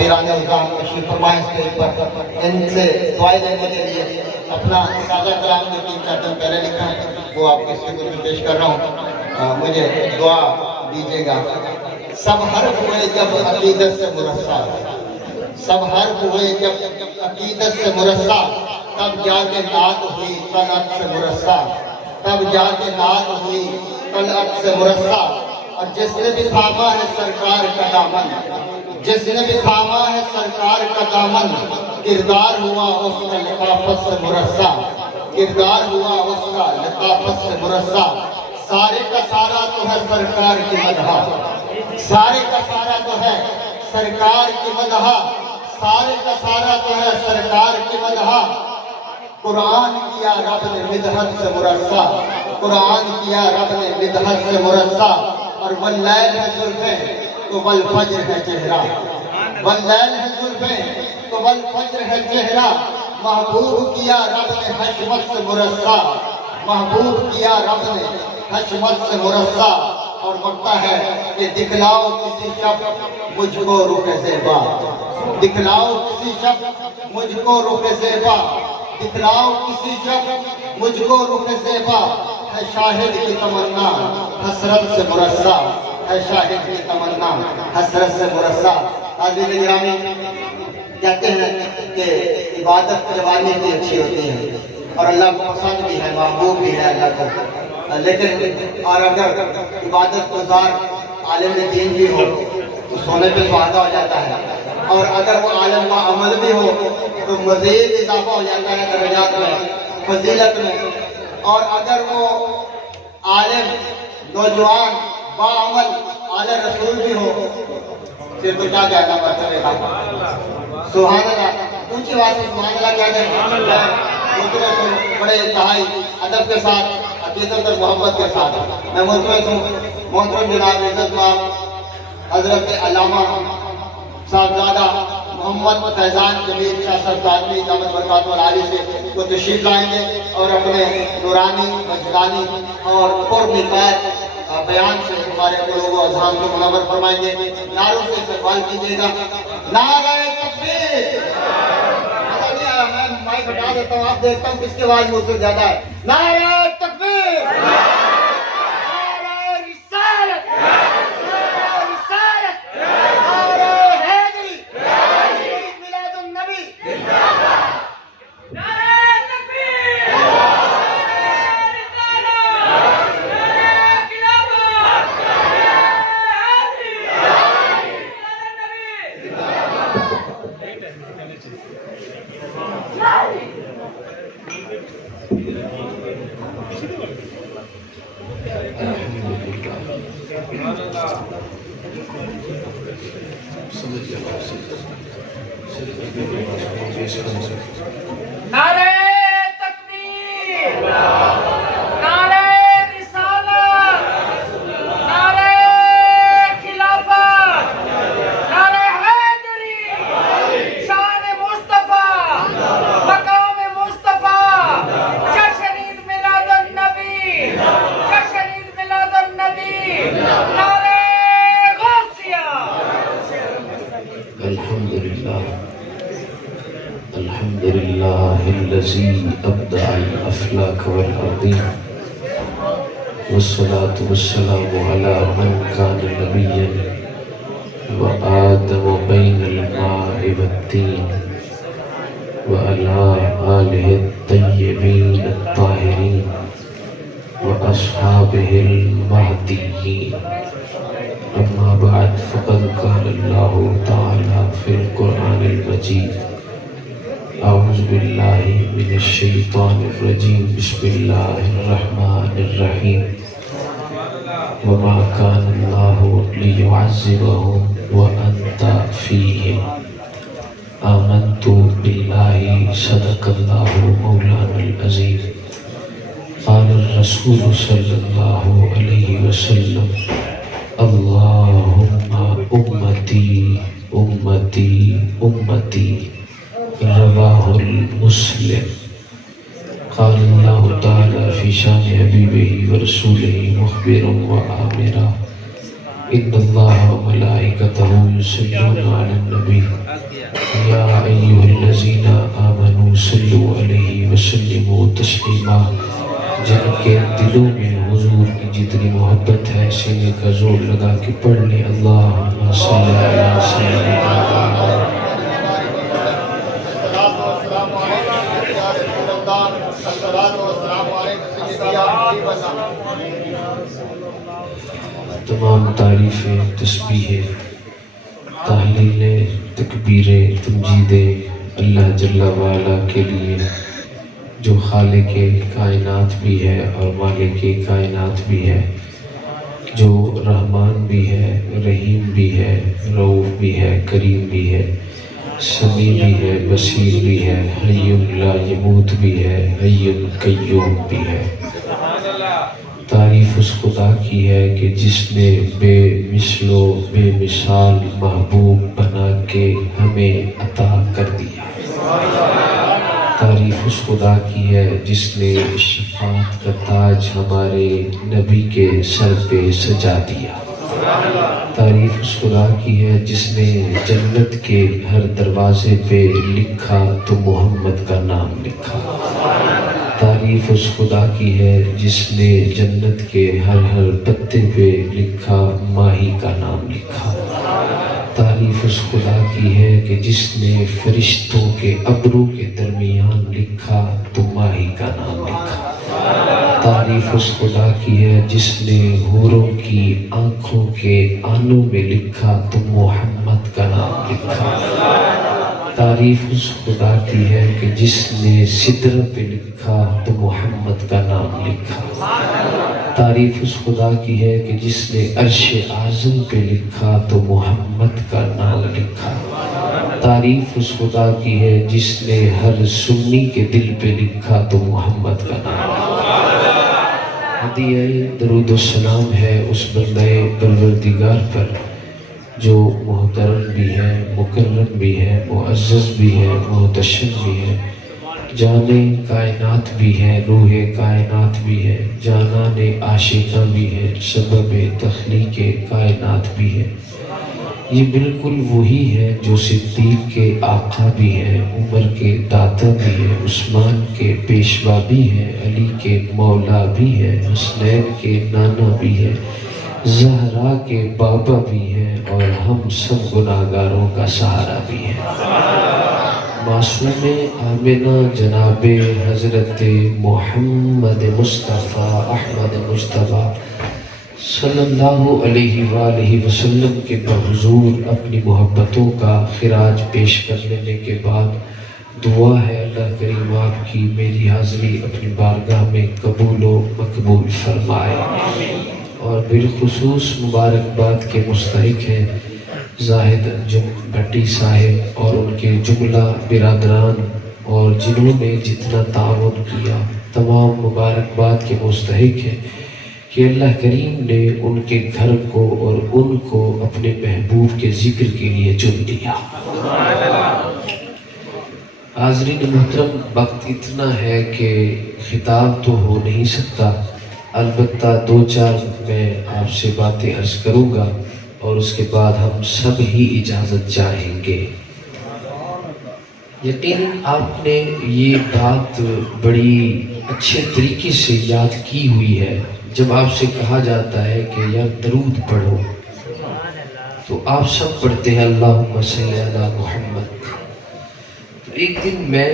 پیران نظام تشریف فرمائے اسٹیج پر، ان سے دعائیں دینے کے لیے اپنا تازہ کلام جو 3-4 دن پہلے لکھا ہے وہ آپ کے خدمت میں پیش کر رہا ہوں، مجھے دعا دیجیے گا۔ سب حرف ہوئے جب عقیدت سے مرصع، سب حرف ہوئے جب عقیدت سے مرصع، تب جا کے نعت ہوئی طلعت سے مرصع، تب جا کے نعت ہوئی طلعت سے مرصع۔ اور جس نے بھی تھاما ہے سرکار کا دامن، جس نے بھی تھاما ہے سرکار کا دامن، کردار ہوا اس کا لطافت سے مرصع، کردار ہوا اس کا لطافت سے مرصع۔ سارے کا سارا تو ہے سرکار کی مدح، سارے کا سارا تو ہے سرکار کی مدح، سارے کا سارا تو ہے سرکار کی مدح۔ قرآن کیا رب نے مدحت سے مرصع، قرآن کیا رب نے مدحت سے مرصع۔ اور واللیل ہے زلفیں تو والفجر ہے چہرہ، واللیل ہے زلفیں تو والفجر ہے چہرہ۔ محبوب کیا رب نے حشمت سے مرصع، محبوب کیا رب نے حشمت سے مرصع۔ اور مقطع ہے کہ دکھلاؤ کسی شب مجھ کو رخ زیبا، دکھلاؤ کسی شب مجھ کو رخ زیبا، دکھلاؤ کسی شب مجھ کو رخ زیبا۔ ہے شاہد کی تمنا حسرت سے مرصع، ہے شاہد کی تمنا حسرت سے مرصع۔ حاضرین گرامی، کہتے ہیں کہ عبادت جوانی کی اچھی ہوتی ہے اور اللہ کو پسند بھی ہے، محبوب بھی ہے اللہ کو، لیکن اور اگر عبادت گزار عالم دین بھی ہو تو سونے پہ سہاگا ہو جاتا ہے، اور اگر وہ عالم با عمل بھی ہو تو مزید اضافہ ہو جاتا ہے درجات میں، فضیلت میں۔ اور اگر وہ عالم نوجوان با عمل اعلی رسول بھی ہو پھر تو کیا کہنا مرتبہ کا، سبحان اللہ، اونچی آواز سے سبحان اللہ کہتے ہیں، بڑے انتہائی ادب کے ساتھ، عقیدت اور محبت کے ساتھ۔ میں ملتمس ہوں محترم جناب عزت مآب حضرت علامہ صاحبزادہ محمد فیضان جمیل شاہ صاحب دامت برکاتہ العالی سے وہ تشریف لائیں گے اور اپنے نورانی وجدانی اور پرنکات بیان سے ہمارے قلوب و اذہان کو منور فرمائیں گے۔ نعروں سے استقبال کیجیے گا، نعرہ تکبیر۔ میں مائک ہٹا دیتا ہوں، آپ دیکھتا ہوں کس کی آواز مجھ سے زیادہ ہے۔ نعرہ تکبیر، نعرہ رسالت، نعرہ رسالت، نعرہ حیدری، عید میلاد النبی، نعرہ تکبیر، نعرہ رسالت، نعرہ خلافت، نعرہ حیدری، نعرہ تکبیر، نعرہ رسالت، نعرہ خلافت، نعرہ حیدری، شان مصطفیٰ، مقام مصطفیٰ، جشن عید میلاد النبی، جشن عید میلاد النبی، نعرہ غوثیہ۔ الحمد لله الذي أبدع الأفلاك والأرضين، والصلاة والسلام على من كان نبيا وآدم بين الماء والطين، وعلى آله الطيبين الطاهرين وأصحابه المهديين. أما بعد، فقد قال الله تعالى في القرآن المجيد: أعوذ بالله من الشيطان الرجيم، بسم الله الرحمن الرحيم. وما كان الله ليعذبهم وأنت فيهم. آمنت بالله، صدق الله مولانا العظيم. قال الرسول صلى الله عليه وسلم: اللهم أمتي أمتي أمتي. رواه المسلم. قال الله تعالى في شان حبيبه ورسوله مخبرا وآمرا: إن الله وملائكته يصلون على النبي وسلموا تسلیما. جن کے دلوں میں حضور کی جتنی محبت ہے سینے کا زور لگا کے پڑھ لیں. اللہم صلی علی سیدنا تمام تعریفیں، تسبیحیں، تحلیلیں، تکبیریں، تمجیدیں اللہ جل وعلا کے لیے، جو خالق کائنات بھی ہے اور مالک کائنات بھی ہے، جو رحمان بھی ہے، رحیم بھی ہے، رؤوف بھی ہے، کریم بھی ہے، سمیع بھی ہے، بصیر بھی ہے، حی لا یموت بھی ہے، حی قیوم بھی ہے. تعریف اس خدا کی ہے کہ جس نے بے مثل و بے مثال محبوب بنا کے ہمیں عطا کر دیا. تعریف اس خدا کی ہے جس نے شفاعت کا تاج ہمارے نبی کے سر پہ سجا دیا. تعریف اس خدا کی ہے جس نے جنت کے ہر دروازے پہ لکھا تو محمد کا نام لکھا. تعریف اس خدا کی ہے جس نے جنت کے ہر پتے پہ لکھا ماہی کا نام لکھا. تعریف اس خدا کی ہے کہ جس نے فرشتوں کے ابرو کے درمیان لکھا تو ماہی کا نام لکھا. تعریف اس خدا کی ہے جس نے حوروں کی آنکھوں کے آنوں میں لکھا تو محمد کا نام لکھا. تعریف اس خدا کی ہے کہ جس نے سدرہ پہ لکھا تو محمد کا نام لکھا. تعریف اس خدا کی ہے کہ جس نے عرش اعظم پہ لکھا تو محمد کا نام لکھا. تعریف اس خدا کی ہے جس نے ہر سنی کے دل پہ لکھا تو محمد کا نام لکھا. ہدیہ درود و سلام ہے اس بندہ پروردگار پر جو محترم بھی ہے، مکرم بھی ہے، معزز بھی ہے، محتشم بھی ہے، جانے کائنات بھی ہے، روح کائنات بھی ہے، جانان عاشقاں بھی ہے، سبب تخلیق کائنات بھی ہے. یہ بالکل وہی ہے جو صدیق کے آقا بھی ہے، عمر کے داتا بھی ہے، عثمان کے پیشوا بھی ہے، علی کے مولا بھی ہے، حسنین کے نانا بھی ہے، زہرا کے بابا بھی ہے اور ہم سب گناہگاروں کا سہارا بھی ہے. معصوم آمنہ جناب حضرت محمد مصطفیٰ احمد مجتبیٰ صلی اللہ علیہ وآلہ وسلم کے بحضور اپنی محبتوں کا خراج پیش کر لینے کے بعد دعا ہے اللہ کریم آپ کی میری حاضری اپنی بارگاہ میں قبول و مقبول فرمائے. اور بالخصوص مبارکباد کے مستحق ہیں زاہد انجم بھٹی صاحب اور ان کے جملہ برادران اور جنہوں نے جتنا تعاون کیا. تمام مبارکباد کے مستحق ہیں کہ اللہ کریم نے ان کے گھر کو اور ان کو اپنے محبوب کے ذکر کے لیے چن لیا. حاضرین محترم، وقت اتنا ہے کہ خطاب تو ہو نہیں سکتا، البتہ دو چار میں آپ سے باتیں عرض کروں گا اور اس کے بعد ہم سب ہی اجازت چاہیں گے. یقیناً آپ نے یہ بات بڑی اچھے طریقے سے یاد کی ہوئی ہے. جب آپ سے کہا جاتا ہے کہ یار درود پڑھو تو آپ سب پڑھتے ہیں اللہم صلی علی محمد. تو ایک دن میں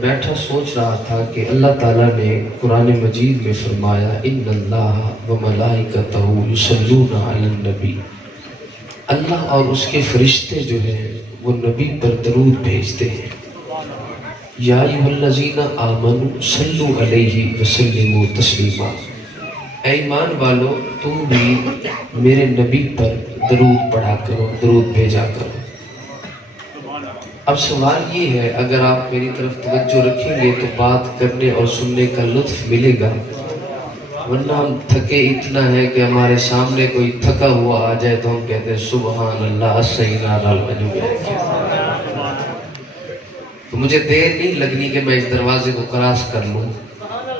بیٹھا سوچ رہا تھا کہ اللہ تعالیٰ نے قرآن مجید میں فرمایا ان اللہ و ملائکتہ یصلون علی النبی. اللہ اور اس کے فرشتے جو ہیں وہ نبی پر درود بھیجتے ہیں. یا ایھا الذین آمنوا صلوا علیہ وسلموا تسلیما. اے ایمان والو تم بھی میرے نبی پر درود پڑھا کرو، درود بھیجا کرو. اب سوال یہ ہے، اگر آپ میری طرف توجہ رکھیں گے تو بات کرنے اور سننے کا لطف ملے گا، ورنہ ہم تھکے اتنا ہے کہ ہمارے سامنے کوئی تھکا ہوا آ جائے تو ہم کہتے ہیں سبحان اللہ سیدنا العجوب. تو مجھے دیر نہیں لگنی کہ میں اس دروازے کو کراس کر لوں،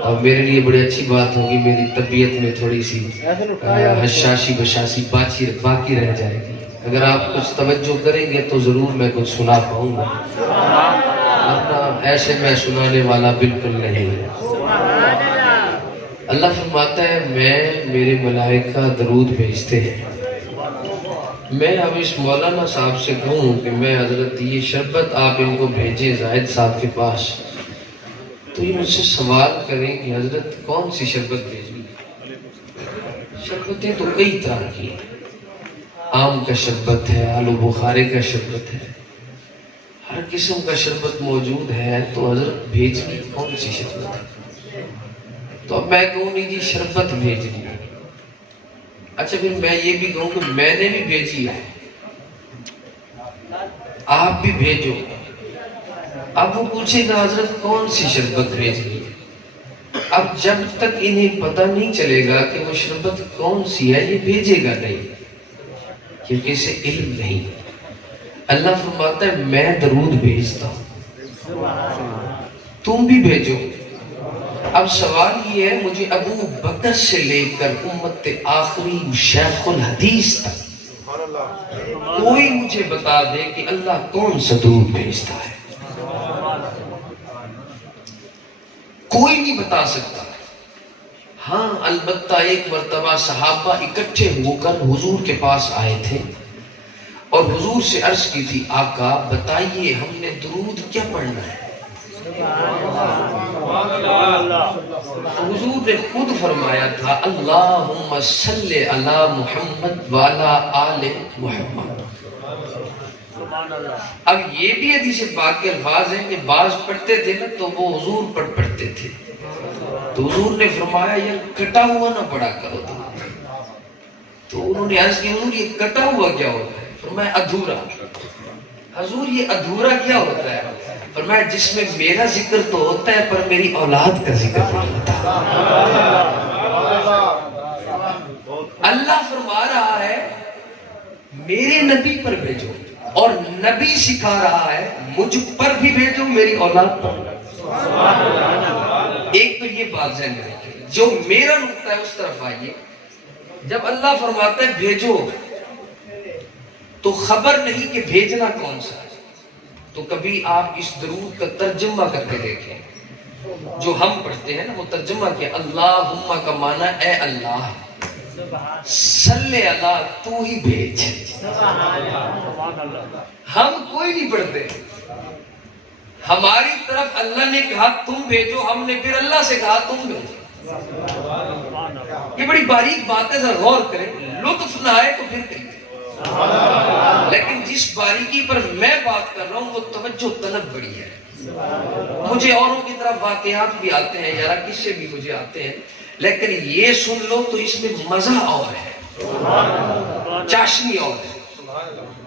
اور میرے لیے بڑی اچھی بات ہوگی، میری طبیعت میں تھوڑی سی حشاشی بشاشی باقی رہ جائے گی. اگر آپ کچھ توجہ کریں گے تو ضرور میں کچھ سنا پاؤں گا. ورنہ ایسے میں سنانے والا بالکل نہیں. اللہ فرماتا ہے میں میرے ملائکہ درود بھیجتے ہیں. میں اب اس مولانا صاحب سے کہوں کہ میں حضرت یہ شربت آپ ان کو بھیجیں زاہد صاحب کے پاس، تو یہ مجھ سے سوال کریں کہ حضرت کون سی شربت بھیجیں. شربتیں تو کئی طرح کی ہیں. آم کا شربت ہے، آلو بخارے کا شربت ہے، ہر قسم کا شربت موجود ہے. تو حضرت بھیجنی کون سی شربت ہے؟ تو اب میں کہوں نہیں جی شربت بھیجنی. اچھا پھر میں یہ بھی کہوں کہ میں نے بھی بھیجی ہے، آپ بھی بھیجو. اب وہ پوچھے گا حضرت کون سی شربت بھیجنی ہے. اب جب تک انہیں پتہ نہیں چلے گا کہ وہ شربت کون سی ہے، یہ بھیجے گا نہیں، کیونکہ اسے علم نہیں. اللہ فرماتا ہے میں درود بھیجتا ہوں، تم بھی بھیجو. اب سوال یہ ہے مجھے ابو بکر سے لے کر امت آخری شیخ الحدیث تک کوئی مجھے بتا دے کہ اللہ کون سا درود بھیجتا ہے. کوئی نہیں بتا سکتا. ہاں البتہ ایک مرتبہ صحابہ اکٹھے ہو کر حضور کے پاس آئے تھے اور حضور سے عرض کی تھی آقا بتائیے ہم نے درود کیا پڑھنا ہے. حضور نے خود فرمایا تھا اللہم صلی علی محمد وعلی آل محمد. اب یہ بھی حدیث پاک کے الفاظ ہیں کہ بعض پڑھتے تھے نا تو وہ حضور پر پڑھتے تھے، تو حضور نے فرمایا یہ کٹا ہوا نہ پڑھا کرو. تو انہوں نے عرض کی حضور یہ کٹا ہوا کیا ہوتا ہے؟ فرمایا ادھورا. حضور یہ ادھورا کیا ہوتا ہے؟ فرمایا جس میں میرا ذکر تو ہوتا ہے پر میری اولاد کا ذکر نہیں ہوتا. اللہ فرما رہا ہے میرے نبی پر بھیجو، اور نبی سکھا رہا ہے مجھ پر بھی بھیجو میری اولاد پر. ایک تو یہ بات ذہن میں رکھیں، جو میرا نقطہ ہے اس طرف آئیے. جب اللہ فرماتا ہے بھیجو تو خبر نہیں کہ بھیجنا کون سا ہے. تو کبھی آپ اس درود کا ترجمہ کر کے دیکھیں جو ہم پڑھتے ہیں نا، وہ ترجمہ کیا اللہم کا معنی اے اللہ، صلی اللہ تو ہی بھیج. ہم کوئی نہیں پڑھتے، ہماری طرف اللہ نے کہا تم بھیجو، ہم نے پھر اللہ سے کہا تم بھیجو. یہ بڑی باریک بات ہے، ذرا غور کریں. لطف نہ آئے تو پھر کہیں، لیکن جس باریکی پر میں بات کر رہا ہوں وہ توجہ طلب بڑی ہے. مجھے اوروں کی طرف واقعات بھی آتے ہیں، یار قصے بھی مجھے آتے ہیں، لیکن یہ سن لو تو اس میں مزہ اور ہے، چاشنی اور ہے.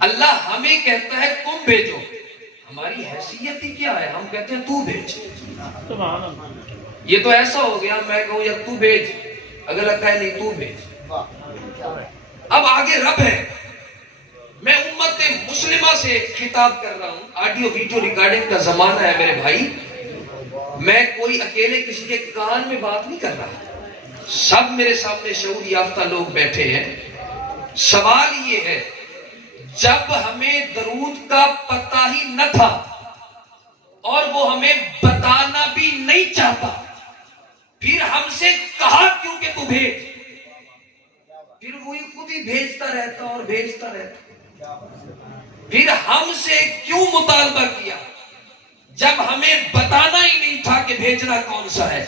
اللہ ہمیں کہتا ہے تم بھیجو، ہماری حیثیت ہی کیا ہے؟ ہم کہتے ہیں تو بھیج. یہ تو ایسا ہو گیا میں کہوں یار تو بھیج، اگر کہے نہیں تو بھیج. اب آگے رب ہے. میں امت مسلمہ سے خطاب کر رہا ہوں، آڈیو ویڈیو ریکارڈنگ کا زمانہ ہے میرے بھائی. میں کوئی اکیلے کسی کے کان میں بات نہیں کر رہا، سب میرے سامنے شعور یافتہ لوگ بیٹھے ہیں. سوال یہ ہے جب ہمیں درود کا پتہ ہی نہ تھا اور وہ ہمیں بتانا بھی نہیں چاہتا، پھر ہم سے کہا کیوں کہ تو بھیج؟ پھر وہی خود ہی بھیجتا رہتا اور بھیجتا رہتا. پھر ہم سے کیوں مطالبہ کیا جب ہمیں بتانا ہی نہیں تھا کہ بھیجنا کون سا ہے؟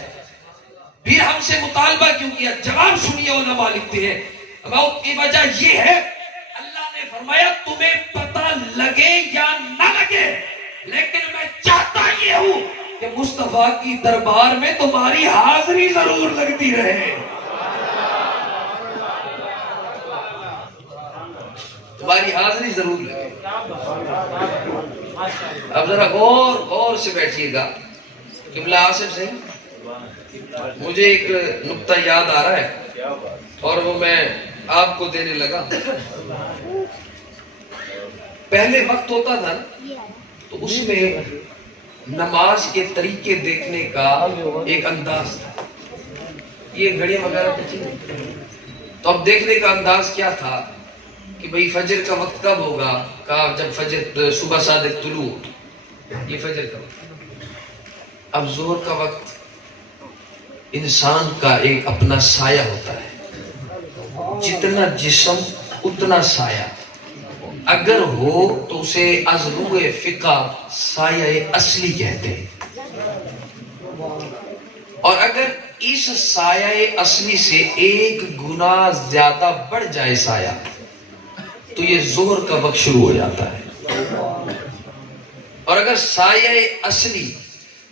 پھر ہم سے مطالبہ کیوں کیا؟ جواب سنیے علماء لکھتے ہیں اب کی وجہ یہ ہے اللہ نے فرمایا تمہیں پتہ لگے یا نہ لگے، لیکن میں چاہتا یہ ہوں کہ مصطفیٰ کی دربار میں تمہاری حاضری ضرور لگتی رہے. تمہاری حاضری ضرور لگے. اب ذرا غور سے بیٹھیے گا. قبلہ آصف سے مجھے ایک نقطہ یاد آ رہا ہے اور وہ میں آپ کو دینے لگا. پہلے وقت ہوتا تھا تو اس میں نماز کے طریقے دیکھنے کا ایک انداز تھا. یہ گھڑیاں وغیرہ تو اب دیکھنے کا انداز کیا تھا کہ بھئی فجر کا وقت کب ہوگا؟ کہا جب فجر صبح صادق طلوع. یہ فجر کا وقت. اب ظہر کا وقت انسان کا ایک اپنا سایہ ہوتا ہے، جتنا جسم اتنا سایہ. اگر ہو تو اسے از روح فقہ سایہ اصلی کہتے ہیں، اور اگر اس سایہ اصلی سے ایک گنا زیادہ بڑھ جائے سایہ تو یہ ظہر کا وقت شروع ہو جاتا ہے. اور اگر سایہ اصلی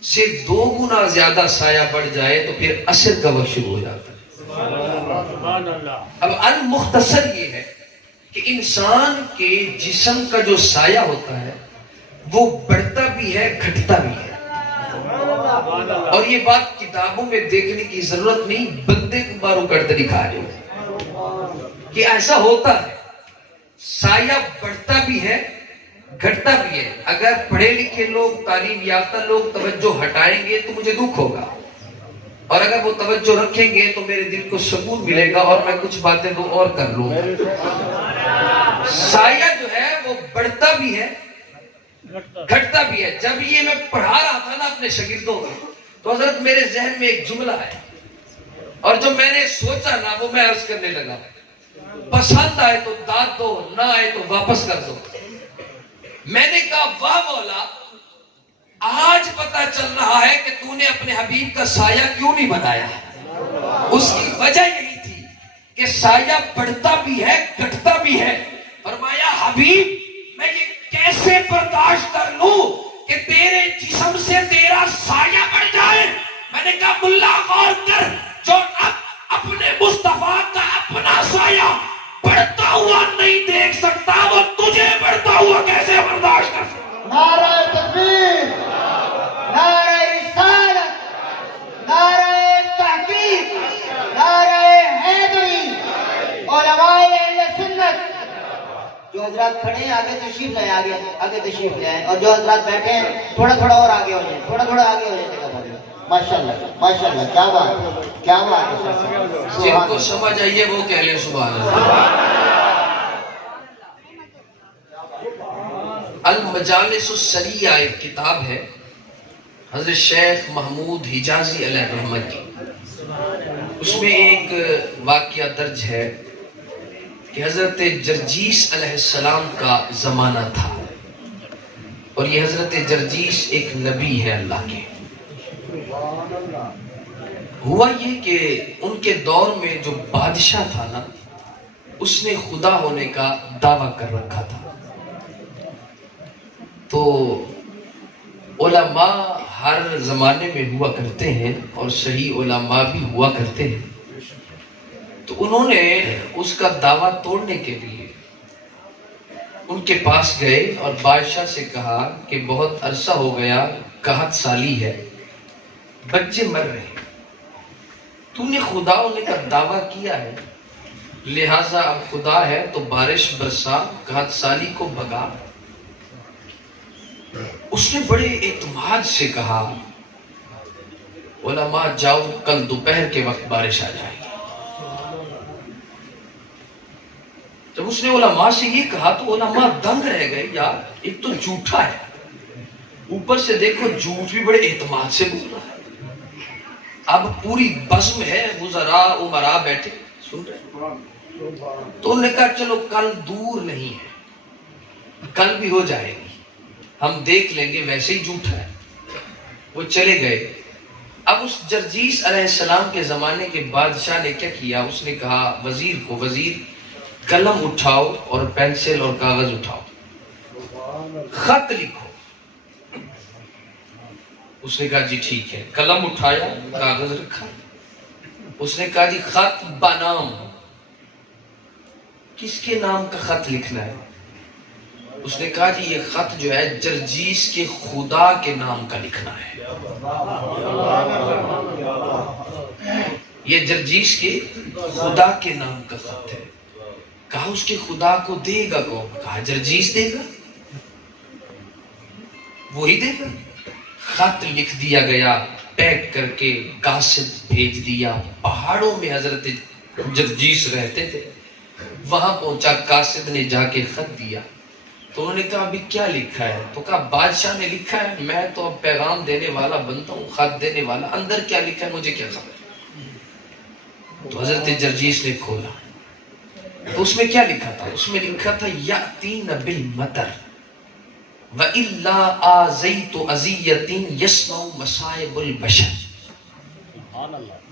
سے 2 گنا زیادہ سایہ بڑھ جائے تو پھر عصر کا وقت شروع ہو جاتا ہے. اب المختصر یہ ہے کہ انسان کے جسم کا جو سایہ ہوتا ہے وہ بڑھتا بھی ہے گھٹتا بھی ہے. اور یہ بات کتابوں میں دیکھنے کی ضرورت نہیں، بندے کو بارو کرتے دکھا رہے کہ ایسا ہوتا ہے. سایہ بڑھتا بھی ہے گھٹتا بھی ہے. اگر پڑھے لکھے لوگ، تعلیم یافتہ لوگ توجہ ہٹائیں گے تو مجھے دکھ ہوگا، اور اگر وہ توجہ رکھیں گے تو میرے دل کو سکون ملے گا اور میں کچھ باتیں وہ اور کر لوں گا. سایہ جو ہے وہ بڑھتا بھی ہے گھٹتا بھی ہے. جب یہ میں پڑھا رہا تھا نا اپنے شاگردوں کو تو حضرت میرے ذہن میں ایک جملہ ہے، اور جو میں نے سوچا نا وہ میں عرض کرنے لگا. پسند آئے تو داد دو، نہ آئے تو واپس کر دو. میں نے کہا واہ مولا، آج پتا چل رہا ہے کہ تو نے اپنے حبیب کا سایہ کیوں نہیں بنایا. اس کی وجہ یہی تھی کہ سایہ بڑھتا بھی ہے گھٹتا بھی ہے. فرمایا حبیب میں یہ کیسے برداشت کر لوں کہ تیرے جسم سے تیرا سایہ بڑھ جائے. میں نے کہا ملا غور کر، جو اپنے مصطفیٰ کا اپنا سایہ بڑھتا ہوا نہیں دیکھ سکتا وہ تجھے بڑھتا ہوا کیسے برداشت کر سکتا. نعرہ تکبیر، نعرہ رسالت، نعرہ تحقیق، نعرہ حیدری. علماء اہل سنت جو حضرات کھڑے ہیں آگے تشریف لائیں، آگے تشریف لے آئیں، اور جو حضرات بیٹھے ہیں تھوڑا تھوڑا اور آگے ہو جائیں، تھوڑا تھوڑا آگے ہو جائیں. ماشاءاللہ ماشاءاللہ، کیا بات، کیا بات ہے. جن کو سمجھ آئیے وہ کہہ لیں سبحان اللہ. المجالس السریہ ایک کتاب ہے حضرت شیخ محمود حجازی علیہ رحمت کی. اس میں ایک واقعہ درج ہے کہ حضرت جرجیس علیہ السلام کا زمانہ تھا، اور یہ حضرت جرجیس ایک نبی ہے اللہ کے. ہوا یہ کہ ان کے دور میں جو بادشاہ تھا نا اس نے خدا ہونے کا دعویٰ کر رکھا تھا. تو علماء ہر زمانے میں ہوا کرتے ہیں اور صحیح علماء بھی ہوا کرتے ہیں. تو انہوں نے اس کا دعویٰ توڑنے کے لیے ان کے پاس گئے اور بادشاہ سے کہا کہ بہت عرصہ ہو گیا، قحط سالی ہے، بچے مر رہے ہیں، تو نے خدا ہونے کا دعویٰ کیا ہے، لہٰذا اب خدا ہے تو بارش برسا، قحط سالی کو بھگا. اس نے بڑے اعتماد سے کہا علماء جاؤ، کل دوپہر کے وقت بارش آ جائے گی. جب اس نے علماء سے یہ کہا تو علماء دنگ رہ گئے. یار ایک تو جھوٹا ہے، اوپر سے دیکھو جھوٹ بھی بڑے اعتماد سے بول رہا ہے. اب پوری بزم ہے، وزراء امراء بیٹھے سن رہے. تو انہوں نے کہا چلو کل دور نہیں ہے، کل بھی ہو جائے گی، ہم دیکھ لیں گے، ویسے ہی جھوٹا ہے. وہ چلے گئے. اب اس جرجیس علیہ السلام کے زمانے کے بادشاہ نے کیا کیا، اس نے کہا وزیر کو، وزیر قلم اٹھاؤ اور پینسل اور کاغذ اٹھاؤ، خط لکھو. اس نے کہا جی ٹھیک ہے. قلم اٹھایا، کاغذ رکھا. اس نے کہا جی خط بنام، کس کے نام کا خط لکھنا ہے؟ اس نے کہا جی یہ خط جو ہے جرجیس کے خدا کے نام کا لکھنا ہے. یہ جرجیس کے خدا کے نام کا خط ہے. کہا اس کے خدا کو دے گا کون؟ کہا جرجیس دے گا، وہی دے گا. خط لکھ دیا گیا، پیک کر کے قاصد بھیج دیا. پہاڑوں میں حضرت جرجیس رہتے تھے، وہاں پہنچا، قاصد نے جا کے خط دیا. تو انہوں نے کہا ابھی کیا لکھا ہے؟ تو کہا بادشاہ نے لکھا ہے، میں تو اب پیغام دینے والا بنتا ہوں، خط دینے والا، اندر کیا لکھا ہے مجھے کیا خبر؟ تو حضرت جرجیس نے کھولا تو اس میں کیا لکھا تھا؟ اس میں لکھا تھا یأتین بالمطر وَإِلَّا آزَيْتُ أَزِيَّةٍ يَسْمَعُ مَصَائِبُ الْبَشَرِ۔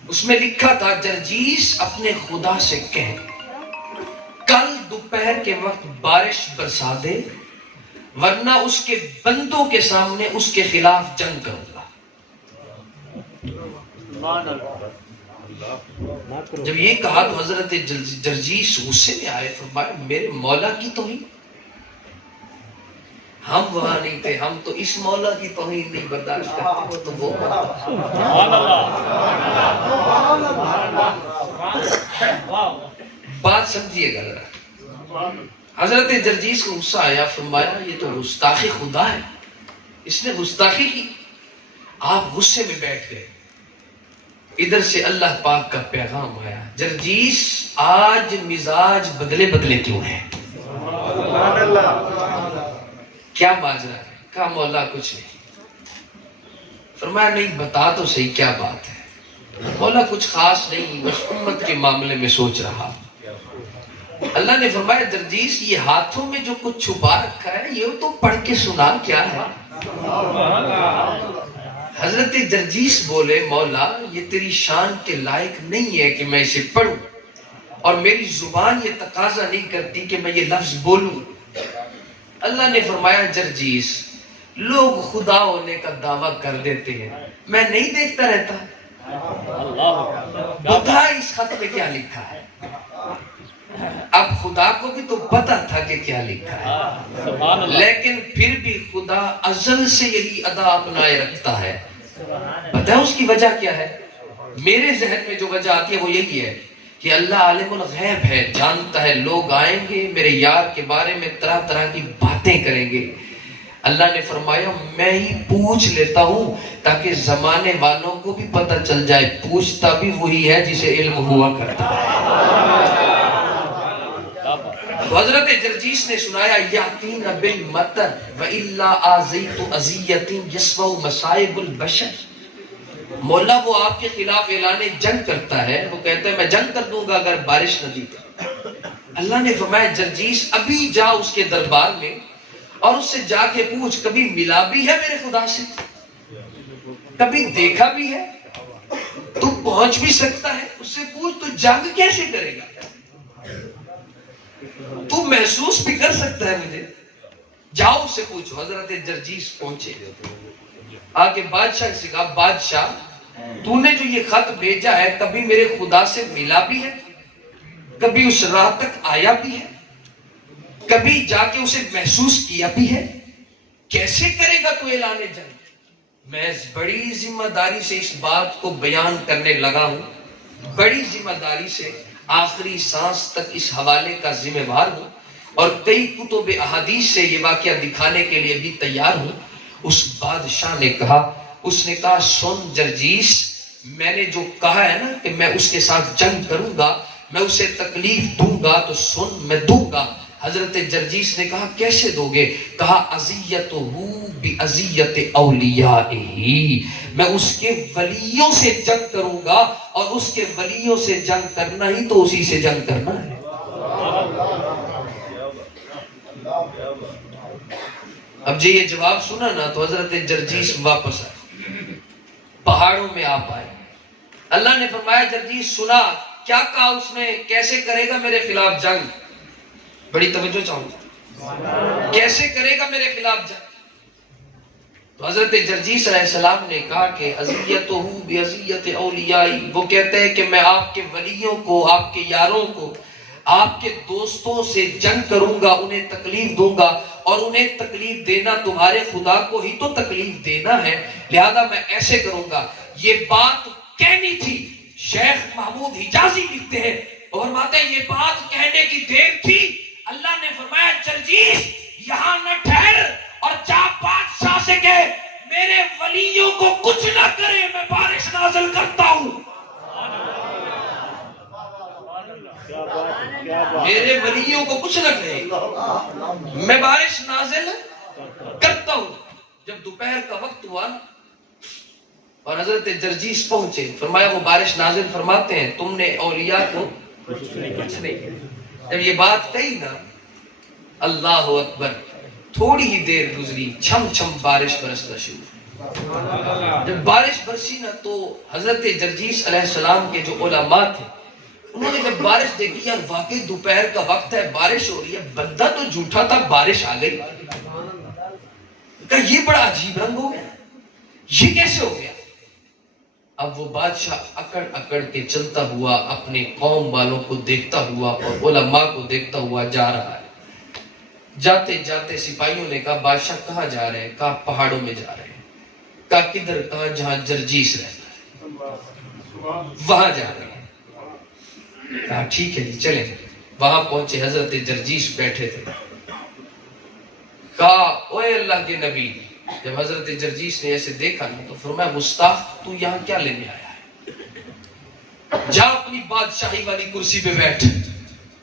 اس میں لکھا تھا جرجیس اپنے خدا سے کہے کل دوپہر کے وقت بارش برسا دے، ورنہ اس کے بندوں کے سامنے اس کے خلاف جنگ کروں گا۔ جب یہ کہا تو حضرت جرجیس غصے میں آئے، فرمایا میرے مولا کی توہین؟ ہم وہاں نہیں تھے، ہم تو اس مولا کی توہین نہیں برداشت کرتے، تو وہ بات سمجھیے گا ذرا۔ حضرت جرجیس کو غصہ آیا، فرمایا یہ تو گستاخی خدا ہے، اس نے گستاخی کی۔ آپ غصے میں بیٹھ گئے، ادھر سے اللہ پاک کا پیغام آیا، جرجیس آج مزاج بدلے بدلے کیوں ہیں؟ کیا ماجرا ہے؟ کہا مولا کچھ نہیں۔ فرمایا نہیں بتا تو صحیح کیا بات ہے؟ مولا کچھ خاص نہیں، بس امت کے معاملے میں سوچ رہا۔ اللہ نے فرمایا جرجیس یہ ہاتھوں میں جو کچھ چھپا رکھا ہے یہ تو پڑھ کے سنا کیا ہے؟ حضرت جرجیس بولے مولا یہ تیری شان کے لائق نہیں ہے کہ میں اسے پڑھوں، اور میری زبان یہ تقاضا نہیں کرتی کہ میں یہ لفظ بولوں۔ اللہ نے فرمایا جرجیس لوگ خدا ہونے کا دعویٰ کر دیتے ہیں، میں نہیں دیکھتا رہتا؟ بتا اس خط میں کیا لکھا ہے؟ اب خدا کو بھی تو پتا تھا کہ کیا لکھا ہے، لیکن پھر بھی خدا ازل سے یہی ادا اپنائے رکھتا ہے۔ پتہ ہے اس کی وجہ کیا ہے؟ میرے ذہن میں جو وجہ آتی ہے وہ یہی ہے کہ اللہ عالم الغیب ہے، جانتا ہے لوگ آئیں گے میرے یار کے بارے میں طرح طرح کی باتیں کریں گے۔ اللہ نے فرمایا میں ہی پوچھ لیتا ہوں تاکہ زمانے والوں کو بھی پتہ چل جائے پوچھتا بھی وہی ہے جسے علم ہوا کرتا ہے۔ حضرت جرجیس نے سنایا یاتین بالمطر وَإِلَّا آزَيْتُ أَزِيَّةٍ يَسْمَعُ مَصَائِبُ الْبَشَرِ۔ مولا وہ آپ کے خلاف اعلان جنگ کرتا ہے، وہ کہتا ہے میں جنگ کر دوں گا اگر بارش نہ دی تو۔ اللہ نے فرمایا جرجیس ابھی جا اس کے دربار میں اور اس سے جا کے پوچھ کبھی ملا بھی ہے میرے خدا سے، کبھی دیکھا بھی ہے، تو پہنچ بھی سکتا ہے، اس سے پوچھ تو جنگ کیسے کرے گا، تو محسوس بھی کر سکتا ہے مجھے، جاؤ اس سے پوچھو۔ حضرت جرجیس پہنچے، آگے بادشاہ سے کہا بادشاہ تو نے جو یہ خط بھیجا ہے کبھی میرے خدا سے ملا بھی ہے، کبھی اس راہ تک آیا بھی ہے، کبھی جا کے اسے محسوس کیا بھی ہے، کیسے کرے گا تو اعلان جنگ؟ میں بڑی ذمہ داری سے اس بات کو بیان کرنے لگا ہوں، بڑی ذمہ داری سے آخری سانس تک اس حوالے کا ذمہ دار ہوں، اور کئی کتب احادیث سے یہ واقعہ دکھانے کے لیے بھی تیار ہوں۔ اس بادشاہ نے کہا، اس نے کہا سن جرجیس میں نے جو کہا ہے نا کہ میں اس کے ساتھ جنگ کروں گا، میں اسے تکلیف دوں گا، تو سن میں دوں گا۔ حضرت جرجیس نے کہا کیسے دو گے؟ کہا اذیتہ باذیت اولیائہ، میں اس کے ولیوں سے جنگ کروں گا، اور اس کے ولیوں سے جنگ کرنا ہی تو اسی سے جنگ کرنا ہے۔ اب جی یہ جواب سنا نا تو حضرت جرجیس واپس آئے، پہاڑوں میں آپ آئے۔ اللہ نے فرمایا جرجیس سنا کیا کہا اس نے، کیسے کرے گا میرے خلاف جنگ؟ بڑی توجہ چاہوں گا، کیسے کرے گا میرے خلاف جنگ؟ تو حضرت جرجیس علیہ السلام نے کہا کہ اذیتہ باذیت اولیائی، وہ کہتے ہیں کہ میں آپ کے ولیوں کو، آپ کے یاروں کو، آپ کے دوستوں سے جنگ کروں گا، انہیں تکلیف دوں گا، اور انہیں تکلیف دینا تمہارے خدا کو ہی تو تکلیف دینا ہے، لہذا میں ایسے کروں گا۔ یہ بات کہنی تھی، شیخ محمود حجازی لکھتے ہیں اور فرماتے ہیں یہ بات کہنے کی دیر تھی، اللہ نے فرمایا جرجیس یہاں نہ ٹھہر اور جا بادشاہ سے کہے میرے ولیوں کو کچھ نہ کرے، میں بارش نازل کرتا ہوں۔ میرے ولیوں کو کچھ نہ کہے. میں بارش نازل کرتا ہوں. جب دوپہر کا وقت ہوا اور حضرت جرجیس پہنچے, فرمایا وہ بارش نازل فرماتے ہیں, تم نے اولیاء کو کچھ نہیں کہا. جب یہ بات کہی نا, اللہ اکبر, تھوڑی ہی دیر گزری, چھم چھم بارش برسنا شروع. جب بارش برسی نا تو حضرت جرجیس علیہ السلام کے جو علماء تھے, انہوں نے جب بارش دیکھی, یار واقعی دوپہر کا وقت ہے, بارش ہو رہی ہے, بندہ تو جھوٹا تھا, بارش آ گئی. کہا یہ بڑا عجیب رنگ ہو گیا, یہ کیسے ہو گیا؟ اب وہ بادشاہ اکڑ اکڑ کے چلتا ہوا اپنے قوم والوں کو دیکھتا ہوا اور علماء کو دیکھتا ہوا جا رہا ہے. جاتے جاتے سپاہیوں نے کہا بادشاہ کہاں جا رہے ہیں؟ کہا پہاڑوں میں جا رہے ہیں. کہا کدھر؟ کہا جہاں جرجیس رہتا ہے وہاں جا رہے ہیں. کہا ٹھیک ہے جی چلیں. وہاں پہنچے, حضرت جرجیس بیٹھے تھے. کہا اوے اللہ کے نبی. جب حضرت جرجیس نے ایسے دیکھا نا تو فرمایا گستاخ, تو یہاں کیا لینے آیا ہے؟ جا اپنی بادشاہی والی کرسی پہ بیٹھ,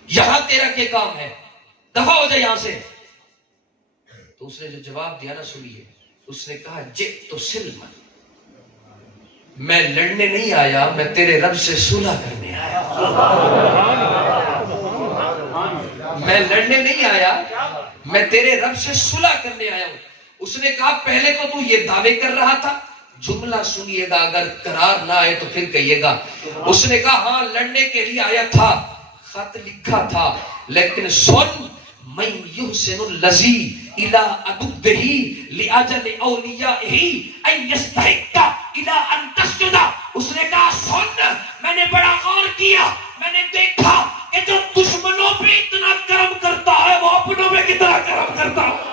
یہاں تیرا کیا کام ہے؟ دفع ہو جائے یہاں سے. تو اس نے جو جواب دیا نا سنیے, اس نے کہا جئت سلما, میں لڑنے نہیں آیا, میں تیرے رب سے صلح کرنے آیا. میں لڑنے نہیں آیا, میں تیرے رب سے صلح کرنے آیا ہوں. اس نے کہا پہلے تو تو یہ دعوے کر رہا تھا, جملہ سنیے گا, اگر قرار نہ آئے تو پھر کہیے گا. اس نے کہا ہاں لڑنے کے لیے آیا تھا, خط لکھا تھا, لیکن سن, من یحسن الذی الی عدوہ لاجل اولیائہ ان یستحق الی ان تسجد. اس نے کہا سن, میں نے بڑا غور کیا, میں نے دیکھا کہ جو دشمنوں پہ اتنا کرم کرتا ہے وہ اپنوں پہ کتنا کرم کرتا ہے.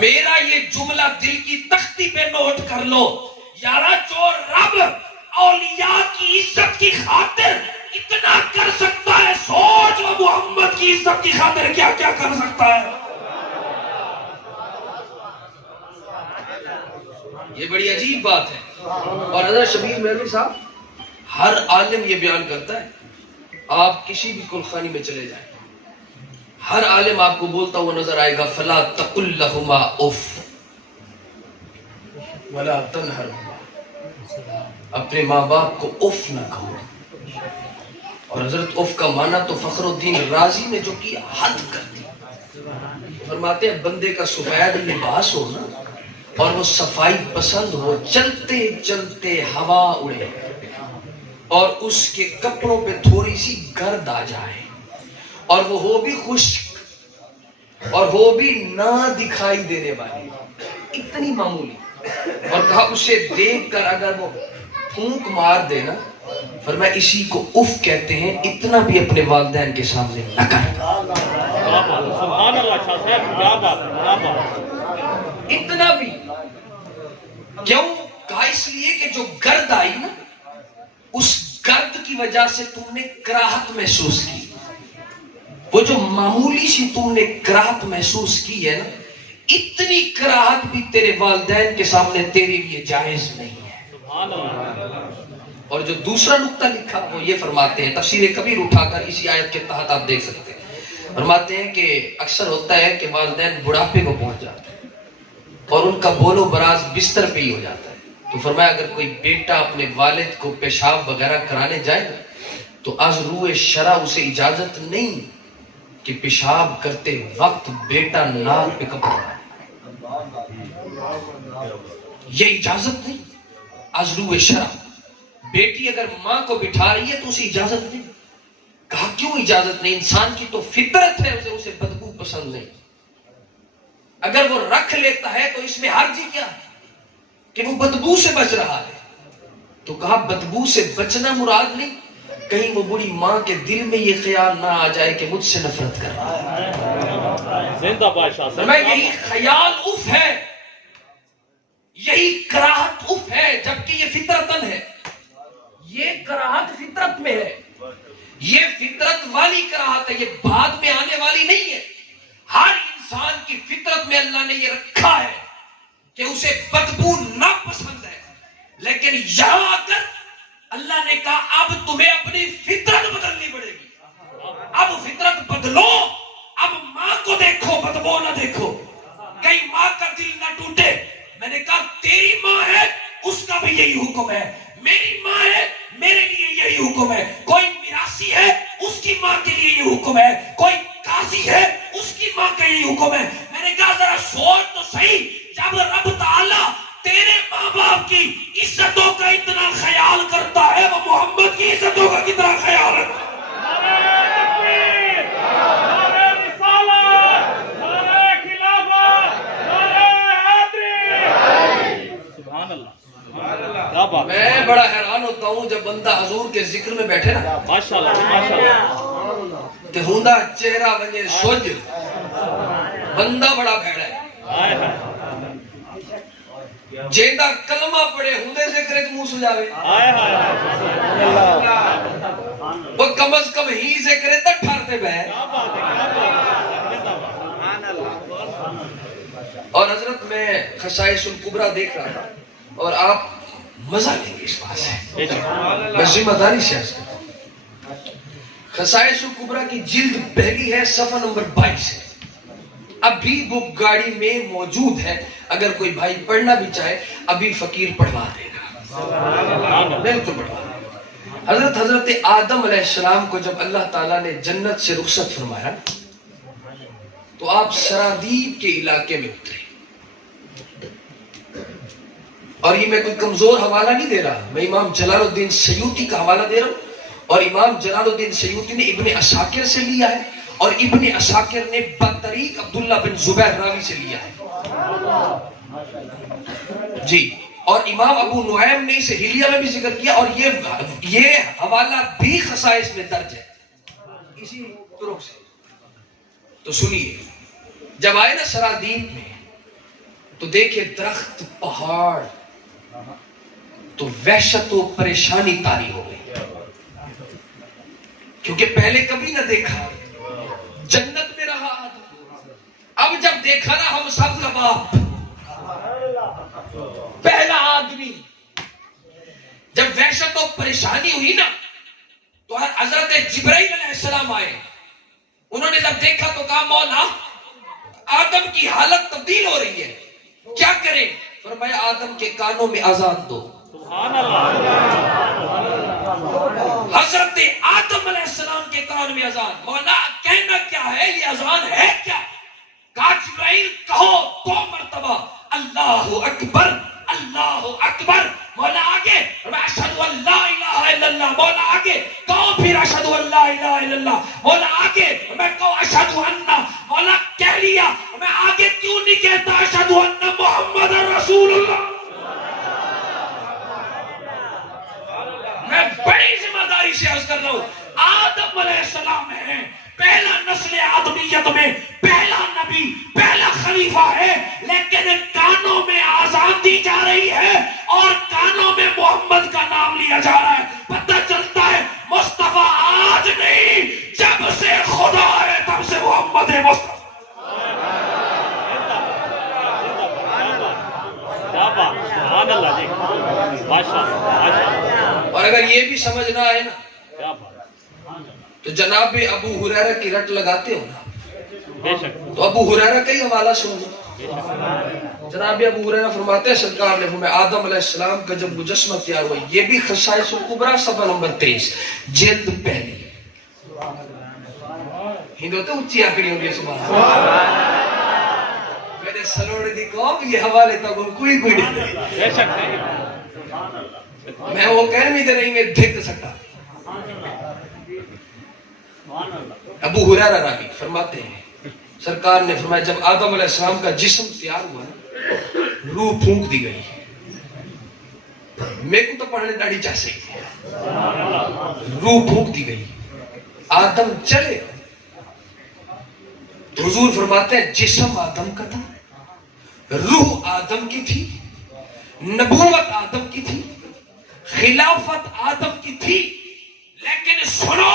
میرا یہ جملہ دل کی تختی پہ نوٹ کر لو یارا, جو رب اولیاء کی عزت کی خاطر اتنا کر سکتا ہے, سوچ وہ محمد کی عزت کی خاطر کیا کیا کر سکتا ہے. یہ بڑی عجیب بات ہے. اور حضرت شبیر مہروی صاحب, ہر عالم یہ بیان کرتا ہے, آپ کسی بھی کلخانی میں چلے جائیں, ہر عالم آپ کو بولتا ہوا نظر آئے گا, فلا تقل لہما اف ولا تنہرہما, اپنے ماں باپ کو اف نہ کہو. اور حضرت اف کا معنی تو فخر الدین رازی نے جو کی حد کر دی. فرماتے ہیں بندے کا سفید لباس ہو نا اور وہ صفائی پسند ہو, چلتے چلتے ہوا اڑے اور اس کے کپڑوں پہ تھوڑی سی گرد آ جائے اور وہ ہو بھی خشک اور ہو بھی نہ دکھائی دینے والی, اتنی معمولی. اور کہا اسے دیکھ کر اگر وہ پھونک مار دینا, فرمایا اسی کو اف کہتے ہیں, اتنا بھی اپنے والدین کے سامنے نہ کر. اتنا بھی کیوں کہا؟ اس لیے کہ جو گرد آئی نا, اس گرد کی وجہ سے تم نے کراہت محسوس کی. وہ جو معمولی سی تم نے کراہت محسوس کی ہے نا, اتنی کراہت بھی تیرے والدین کے سامنے تیرے لیے جائز نہیں ہے. اور جو دوسرا نقطہ لکھا وہ یہ فرماتے ہیں, تفسیر کبیر اٹھا کر اسی آیت کے تحت آپ دیکھ سکتے ہیں, فرماتے ہیں کہ اکثر ہوتا ہے کہ والدین بڑھاپے کو پہنچ جاتے ہیں اور ان کا بول و براز بستر پہ ہی ہو جاتا ہے. تو فرمایا اگر کوئی بیٹا اپنے والد کو پیشاب وغیرہ کرانے جائے نا, تو از روح شرع اسے اجازت نہیں کہ پیشاب کرتے وقت بیٹا ناک پہ کپڑا ہے. یہ اجازت نہیں از روح شرع. بیٹی اگر ماں کو بٹھا رہی ہے تو اسے اجازت نہیں. کہا کیوں اجازت نہیں؟ انسان کی تو فطرت ہے, اسے بدبو پسند نہیں. اگر وہ رکھ لیتا ہے تو اس میں حرج ہی کیا کہ وہ بدبو سے بچ رہا ہے. تو کہا بدبو سے بچنا مراد نہیں, کہیں وہ بڑی ماں کے دل میں یہ خیال نہ آ جائے کہ مجھ سے نفرت کر رہا ہے. میں یہی خیال اف ہے, یہی کراہت اف ہے, جبکہ یہ فطرتن ہے. یہ کراہت فطرت میں ہے. یہ فطرت والی کراہت ہے، یہ بعد میں آنے والی نہیں ہے. ہر انسان کی فطرت میں اللہ نے یہ رکھا ہے کہ اسے بدبو ناپسند ہے، لیکن یہاں آ کر اللہ نے کہا اب تمہیں اپنی فطرت بدلنی پڑے گی. اب فطرت بدلو، اب ماں کو دیکھو، بدبو نہ دیکھو. کہیں ماں کا دل نہ ٹوٹے. میں نے کہا تیری ماں ہے اس کا بھی یہی حکم ہے، میری ماں ہے میرے لیے یہی حکم ہے. کوئی میراثی ہے اس کی ماں کے لیے یہ حکم ہے، کوئی قاضی ہے اس کی ماں کا یہی حکم ہے. میں نے کہا ذرا سوچ تو صحیح، جب رب تعالیٰ تیرے ماں باپ کی عزتوں کا اتنا خیال کرتا ہے، وہ محمد کی عزتوں کا کتنا خیال رکھتا ہے. میں بڑا حیران ہوتا ہوں جب بندہ حضور کے ذکر میں بیٹھے نا، تے ہوندا چہرہ ونجے سوج، بندہ بڑا بھیڑا ہے. جیندہ کلمہ پڑھے ہوندے ذکر وچ منہ سجاوے، وہ کم از کم ہی ذکر تے ٹھرتے بہ. اور حضرت میں خصائص الکبریٰ دیکھ رہا تھا اور آپ مزہ لیں گے اس بات سے، میں ذمہ داری سے عرض کرتا ہوں. خصائص الکبریٰ کی جلد پہلی ہے، صفحہ نمبر 22 ہے. ابھی بک گاڑی میں موجود ہے، اگر کوئی بھائی پڑھنا بھی چاہے ابھی فقیر پڑھوا دے گا، بالکل پڑھوا دے گا. حضرت آدم علیہ السلام کو جب اللہ تعالیٰ نے جنت سے رخصت فرمایا تو آپ سرادیب کے علاقے میں اترے. اور یہ میں کوئی کمزور حوالہ نہیں دے رہا، میں امام جلال الدین سیوطی کا حوالہ دے رہا ہوں. اور امام جلال الدین سیوطی نے ابن عساکر سے لیا ہے، اور ابن عساکر نے بطریق عبداللہ بن زبیر راوی سے لیا ہے جی. اور امام ابو نعیم نے اسے حلیہ میں بھی ذکر کیا، اور یہ حوالہ بھی خصائص میں درج ہے اسی طرق سے. تو سنیے، جب آئے نا سرادیب میں تو دیکھے درخت، پہاڑ، تو وحشت و پریشانی طاری ہو گئی، کیونکہ پہلے کبھی نہ دیکھا. جنت میں رہا آدم، اب جب دیکھا نا ہم سب کا باپ، پہلا آدمی، جب وحشت و پریشانی ہوئی نا تو حضرت جبرائیل علیہ السلام آئے. انہوں نے جب دیکھا تو کہا مولا آدم کی حالت تبدیل ہو رہی ہے، کیا کریں؟ فرمایا آدم کے کانوں میں اذان دو. حضرت آدم علیہ السلام کے کان میں اذان. مولا کہنا کیا ہے، یہ اذان ہے کیا؟ کہا جبرائیل کہو 2 مرتبہ اللہ اکبر اللہ اکبر. مولا آگے اشہد ان لا الہ الا اللہ. مولا آگے کہو پھر اشہد ان لا الہ الا اللہ. مولا آگے میں کہو اشہد ان. مولا کہہ لیا، میں آگے کیوں نہیں کہتا اشہد ان محمد رسول اللہ؟ میں بڑی ذمہ داری سے عرض کر رہا ہوں، آدم علیہ السلام ہے پہلا نسل آدمیت میں پہلا نبی، پہلا خلیفہ ہے، لیکن کانوں میں آزان دی جا رہی ہے اور کانوں میں محمد کا نام لیا جا رہا ہے. پتہ چلتا ہے مصطفیٰ آج نہیں، جب سے خدا ہے تب سے محمد ہے مصطفیٰ. اور اگر یہ بھی سمجھنا ہے نا تو جناب ابو ہریرہ کی رٹ لگاتے ہو نا، تو ابو ہریرہ کا ہی حوالہ سنو. جناب ابو ہریرہ فرماتے ہیں سرکار نے فرمایا آدم علیہ السلام کا جب مجسمہ تیار ہوا، یہ بھی خصائص الکبریٰ صفحہ نمبر 23 جلد پہلی. ہندو تو اچھی آکڑی ہوگی سبحان اللہ. میرے سلوڑ دی قوم یہ حوالے تک کوئی نہیں. میں وہ کہہ نہیں دے رہی میں دیکھ سکتا. ابو ہریرہ راوی فرماتے ہیں سرکار نے فرمایا جب آدم علیہ السلام کا جسم تیار ہوا روح پھونک دی گئی. میں کو تو پڑھنے ڈاڑی چاہ سکتی روح پھونک دی گئی. آدم چلے تو حضور فرماتے ہیں جسم آدم کا تھا، روح آدم کی تھی، نبوت آدم کی تھی، خلافت آدم کی تھی، لیکن سنو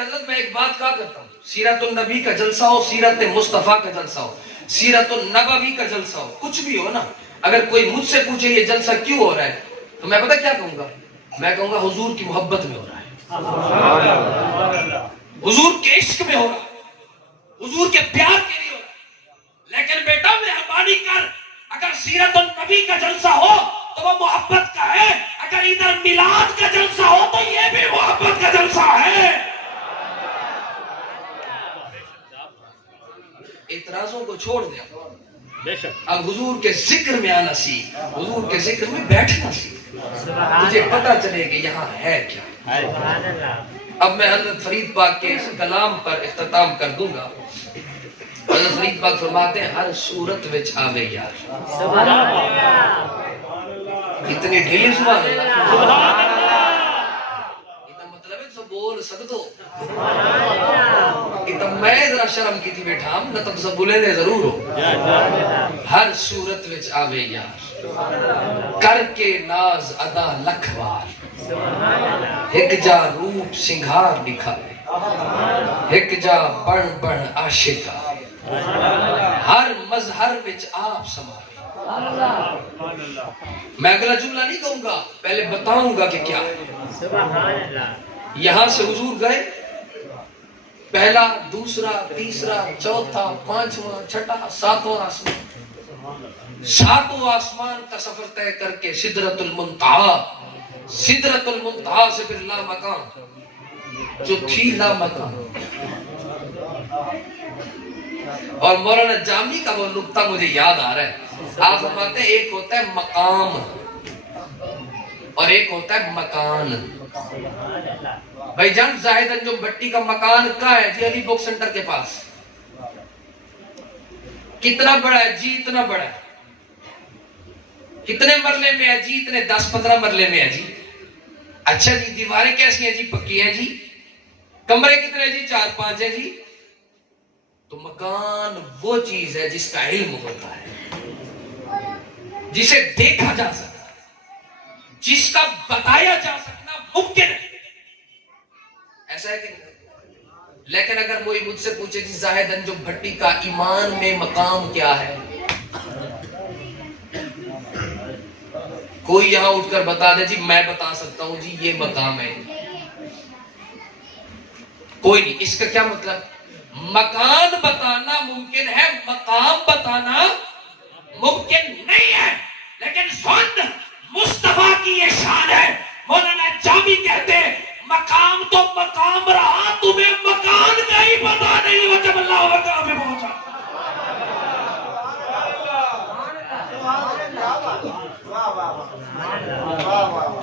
حضرت میں ایک بات کہا کرتا ہوں، سیرت النبی کا جلسہ ہو، سیرت مصطفیٰ کا جلسہ ہو، سیرت النبوی کا جلسہ ہو، کچھ بھی ہو نا، اگر کوئی مجھ سے پوچھے یہ جلسہ کیوں ہو رہا ہے تو میں پتہ کیا کہوں گا؟ میں کہوں گا حضور کی محبت میں ہو رہا ہے، حضور کے عشق میں ہو رہا ہے، حضور کے پیار کے لیے ہو رہا ہے۔ لیکن بیٹا مہربانی کر، اگر سیرت النبی کا جلسہ ہو تو وہ محبت کا ہے، اگر ادھر میلاد کا جلسہ ہو تو یہ بھی محبت کا جلسہ ہے۔ اعتراضوں کو چھوڑ دیا، اب حضور کے ذکر میں آنا سیکھ، حضور کے ذکر میں بیٹھنا سیکھ، تجھے پتا چلے کہ یہاں ہے کیا۔ اب میں حضرت فرید پاک کے اس کلام پر اختتام کر دوں گا۔ حضرت فرید پاک فرماتے ہیں ہر صورت وچ آوے یار، اتنی ڈھیلی سبحان اللہ، اتنا مطلب ہے سب بول سکتو، اتنا میں ذرا شرم کی تھی بیٹھا ہم نہ تب سب بولے دے ضرور ہو۔ ہر صورت وچ آوے یار، کر کے ناز ادا لکھ بار، ایک جا روپ سنگھار دکھاوے، ایک جا بڑھ بڑھ عاشقہ، ہر مظہر وچ آپ سماوے۔ میں اگلا جملہ نہیں کہوں گا، پہلے بتاؤں گا کہ کیا ہے۔ یہاں سے حضور گئے، پہلا، دوسرا، تیسرا، چوتھا، پانچواں، چھٹا، ساتواں آسمان، ساتواں آسمان کا سفر طے کر کے سدرۃ المنتہا، سدرۃ المنتہا سے پھر لا مقام، جو تھی لا مقام۔ اور مولانا جامی کا وہ نقطہ مجھے یاد آ رہا ہے، آپ فرماتے ہیں ایک ہوتا ہے مقام اور ایک ہوتا ہے مکان۔ بھائی جان زاہد انجم بھٹی کا مکان کہاں ہے؟ جی علی بک سنٹر کے پاس۔ کتنا بڑا ہے جی؟ اتنا بڑا ہے۔ کتنے مرلے میں ہے جی؟ اتنے 10-15 مرلے میں ہے جی۔ اچھا جی دیواریں کیسی ہیں جی؟ پکی ہیں جی۔ کمرے کتنے جی؟ 4-5 ہیں جی۔ تو مکان وہ چیز ہے جس کا علم ہوتا ہے، جسے دیکھا جا سکتا ہے، جس کا بتایا جا سکنا ممکن ہے، ایسا ہے کہ نہیں؟ لیکن اگر کوئی مجھ سے پوچھے جی زاہد انجم بھٹی کا ایمان میں مقام کیا ہے، کوئی یہاں اٹھ کر بتا دے جی میں بتا سکتا ہوں جی یہ مقام ہے، کوئی نہیں۔ اس کا کیا مطلب؟ مکان بتانا ممکن ہے، مقام بتانا ممکن نہیں ہے۔ لیکن سن، مصطفیٰ کی یہ شان ہے، مولانا جامی کہتے ہیں مقام تو مقام رہا، تمہیں مکان کا ہی پتا نہیں، وہ جب اللہ وقت میں پہنچا۔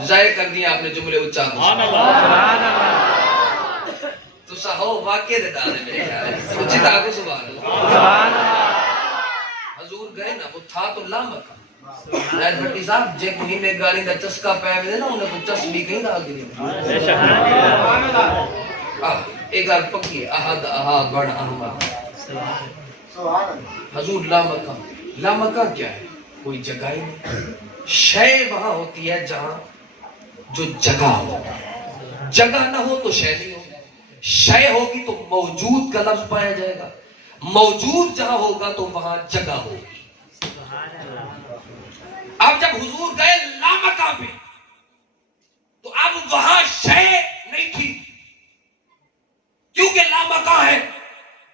ظاہر کر دیا آپ نے جملے اچھا تو سہو واقعے دے ڈالے میرے خیال ہے اچھی تاکہ سبحان اللہ۔ حضور گئے نا، وہ تھا تو لا مکان۔ زاہد بھٹی صاحب جے کوئی نے گالی دا چسکا پہ میں دے نا انہیں کو چس بھی کہیں ڈال دی۔ ایک گال پکی ہے، احد احاد بڑھ احمد۔ حضور لا مکان، لا مکان کیا ہے؟ کوئی جگہ ہی نہیں۔ شے وہاں ہوتی ہے جہاں جو جگہ ہو، جگہ نہ ہو تو شے نہیں ہو، شے ہوگی تو موجود کا لفظ پایا جائے گا، موجود جہاں ہوگا تو وہاں جگہ ہوگی۔ اب جب حضور گئے لامکان پہ تو اب وہاں شے نہیں تھی، کیونکہ لامکان ہے،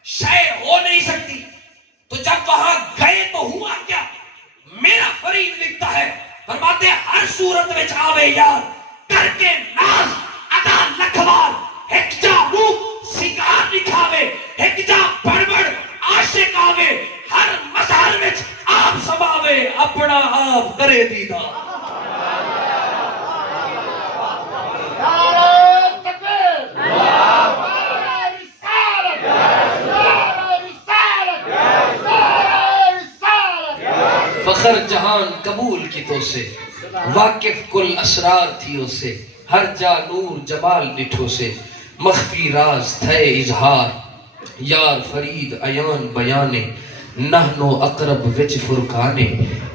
شے ہو نہیں سکتی۔ تو جب وہاں گئے تو ہوا کیا؟ میرا فرید لکھتا ہے، فرماتے ہر صورت میں آوے یار، کر کے ناز ادا لکھوار، ایک جا روح سنگار دکھاوے، ایک جا بڑبڑ عاشق آوے، ہر مظہر وچ آپ سماوے، اپنا آپ کرے دیدا۔ فخر جہان قبول کی تو سے، واقف کل اسرار تھی اسے، ہر جا نور جمال نٹھو سے، مخفی راز تھے اظہار، یار فرید عیان بیانے، نحنو اقرب وچ فرقانے،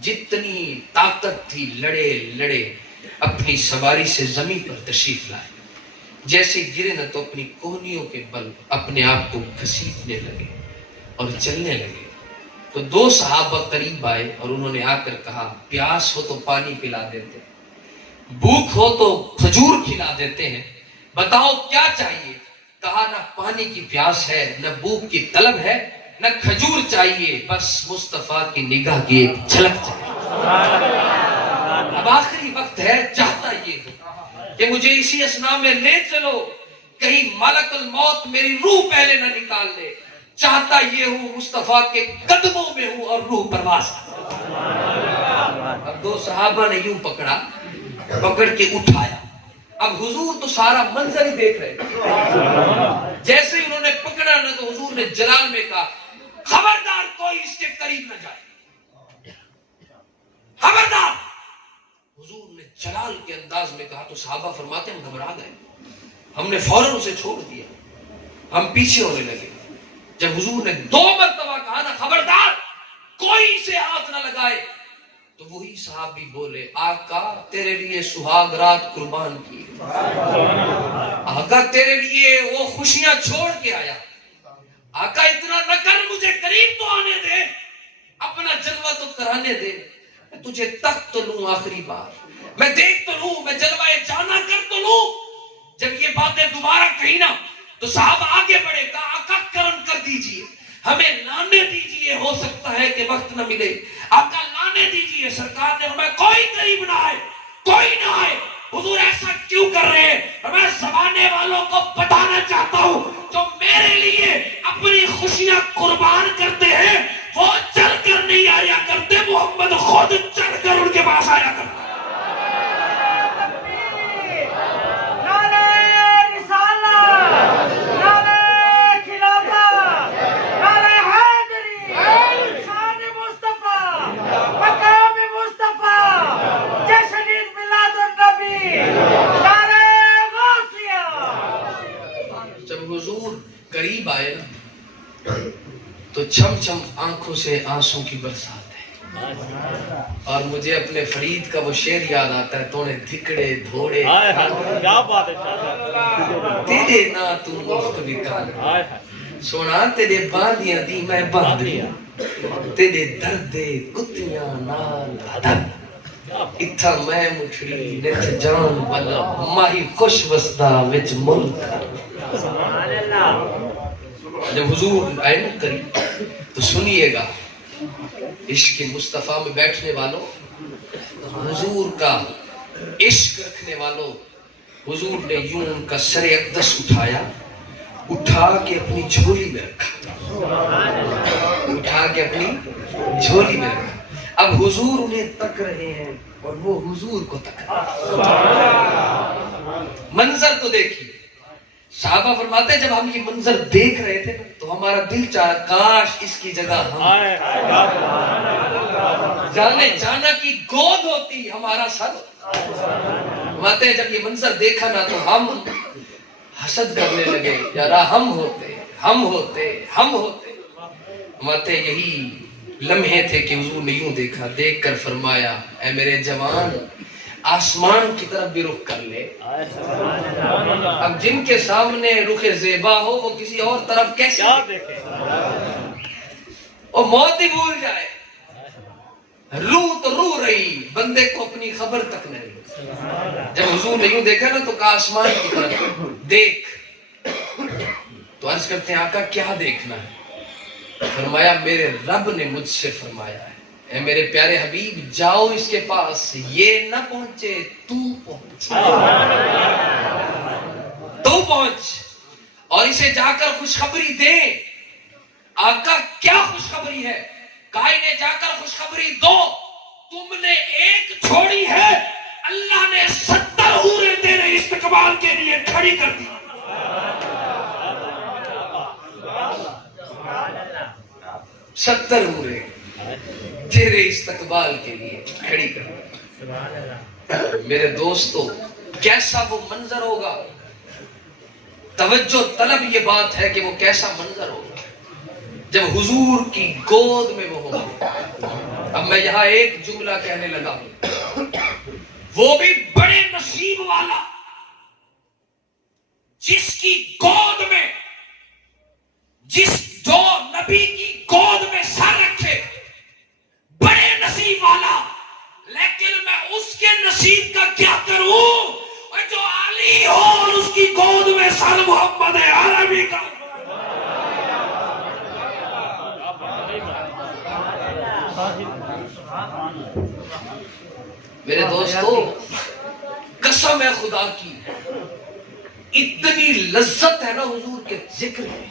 جتنی طاقت تھی لڑے لڑے اپنی سواری سے زمین پر تشریف لائے. جیسے گرے نہ تو اپنی کوہنیوں کے بل اپنے آپ کو گھسیٹنے لگے اور چلنے لگے. تو دو صحابہ قریب آئے اور انہوں نے آ کر کہا پیاس ہو تو پانی پلا دیتے, بھوک ہو تو کھجور کھلا دیتے ہیں, بتاؤ کیا چاہیے؟ کہا نہ پانی کی پیاس ہے, نہ بھوک کی طلب ہے, نہ کھجور چاہیے, بس مصطفیٰ کی نگاہ کی ایک جھلک چاہیے. اب آخری وقت ہے, چاہتا یہ ہو کہ مجھے اسی اسنا میں لے چلو, کہیں ملک الموت میری روح پہلے نہ نکال لے. چاہتا یہ ہوں مصطفیٰ کے قدموں میں ہوں اور روح پرواز. اب دو صحابہ نے یوں پکڑا, پکڑ کے اٹھایا. اب حضور تو سارا منظر ہی دیکھ رہے تھے. جیسے ہی انہوں نے پکڑا نہ تو حضور نے جلال میں کہا خبردار کوئی اس کے قریب نہ جائے, خبردار. حضور نے جلال کے انداز میں کہا تو صحابہ فرماتے ہم گھبرا گئے, ہم نے فوراً اسے چھوڑ دیا, ہم پیچھے ہونے لگے. جب حضور نے 2 مرتبہ کہا نا خبردار کوئی اسے ہاتھ نہ لگائے, تو وہی صحابی بولے آقا تیرے لیے سہاگ رات قربان کی, آقا تیرے لیے وہ خوشیاں چھوڑ کے آیا. آقا اتنا نہ کر, مجھے قریب تو آنے دے, اپنا جلوہ تو کرانے دے, میں تجھے تک تو لوں آخری بار, میں دیکھ تو لوں, میں جلوہ جانا کر تو لوں. جب یہ باتیں دوبارہ کہی نا تو صحابہ آگے بڑھے, کہا آقا کرم کر دیجئے, ہمیں لانے دیجئے, ہو سکتا ہے کہ وقت نہ ملے. آقا لانے دیجئے. سرکار نے فرمایا کوئی قریب نہ آئے, کوئی نہ آئے. حضور ایسا کیوں کر رہے ہیں؟ میں زمانے والوں کو بتانا چاہتا ہوں جو میرے لیے اپنی خوشیاں قربان کرتے ہیں وہ چل کر نہیں آیا کرتے, محمد خود چل کر ان کے پاس آیا کرتا. قریب آئے تو چھم چھم آنکھوں سے آنسوں کی برسات ہے, اور مجھے اپنے فرید کا وہ شعر یاد آتا ہے, تو نے دھکڑے دھوڑے تیرے نا تو مفت بکال, سونا تیرے باندیاں دی میں باندیاں, تیرے دردے کتیاں نال ادب, اتھا میں مٹھڑی نت جان والا ماہی خوش وسدا وچ ملک. جب حضور آئے نا قریب تو سنیے گا عشق مصطفیٰ میں بیٹھنے والوں, حضور کا عشق رکھنے والوں, حضور نے یوں ان کا سر اقدس اٹھایا, اٹھا کے اپنی جھولی میں رکھا, اٹھا کے اپنی جھولی میں رکھا. اب حضور انہیں تک رہے ہیں اور وہ حضور کو تک رہے ہیں. منظر تو دیکھیے. صحابہ فرماتے ہیں جب ہم یہ منظر دیکھ رہے تھے تو ہمارا دل چاہا کاش اس کی جگہ ہم جانے جانا کی گود ہوتی, ہمارا سر. فرماتے ہیں جب یہ منظر دیکھا نا تو ہم حسد کرنے لگے, یار ہم ہوتے ہم ہوتے ہم ہوتے. فرماتے ہیں یہی لمحے تھے کہ حضور نے یوں دیکھا, دیکھ کر فرمایا اے میرے جوان آسمان کی طرف بھی رخ کر لے. اب جن کے سامنے رخ زیبا ہو وہ کسی اور طرف کیسے دیکھے, وہ موت ہی بھول جائے. روح تو روح رہی, بندے کو اپنی خبر تک نہیں. جب حضور نے یوں دیکھا نا تو کہا آسمان کی طرف دیکھ. تو عرض کرتے ہیں آقا کیا دیکھنا ہے؟ فرمایا میرے رب نے مجھ سے فرمایا ہے اے میرے پیارے حبیب جاؤ اس کے پاس, یہ نہ پہنچے تو پہنچ, تو پہنچ اور اسے جا کر خوشخبری دے. آقا کیا خوشخبری ہے؟ کہا انہیں جا کر خوشخبری دو تم نے ایک چھوڑی ہے, اللہ نے 70 حوریں تیرے استقبال کے لیے کھڑی کر دی. 70 حوریں تیرے استقبال کے لیے کھڑی کر. میرے دوستو کیسا وہ منظر ہوگا, توجہ طلب یہ بات ہے کہ وہ کیسا منظر ہوگا جب حضور کی گود میں وہ ہوگا. میں یہاں ایک جملہ کہنے لگا ہوں، وہ بھی بڑے نصیب والا جس کی گود میں، جو نبی کی گود میں سر رکھے، بڑے نصیب والا. لیکن میں اس کے نصیب کا کیا کروں اور جو علی ہو اور اس کی گود میں سر محمد عربی کا. میرے دوستو، قسم ہے خدا کی، اتنی لذت ہے نا حضور کے ذکر میں،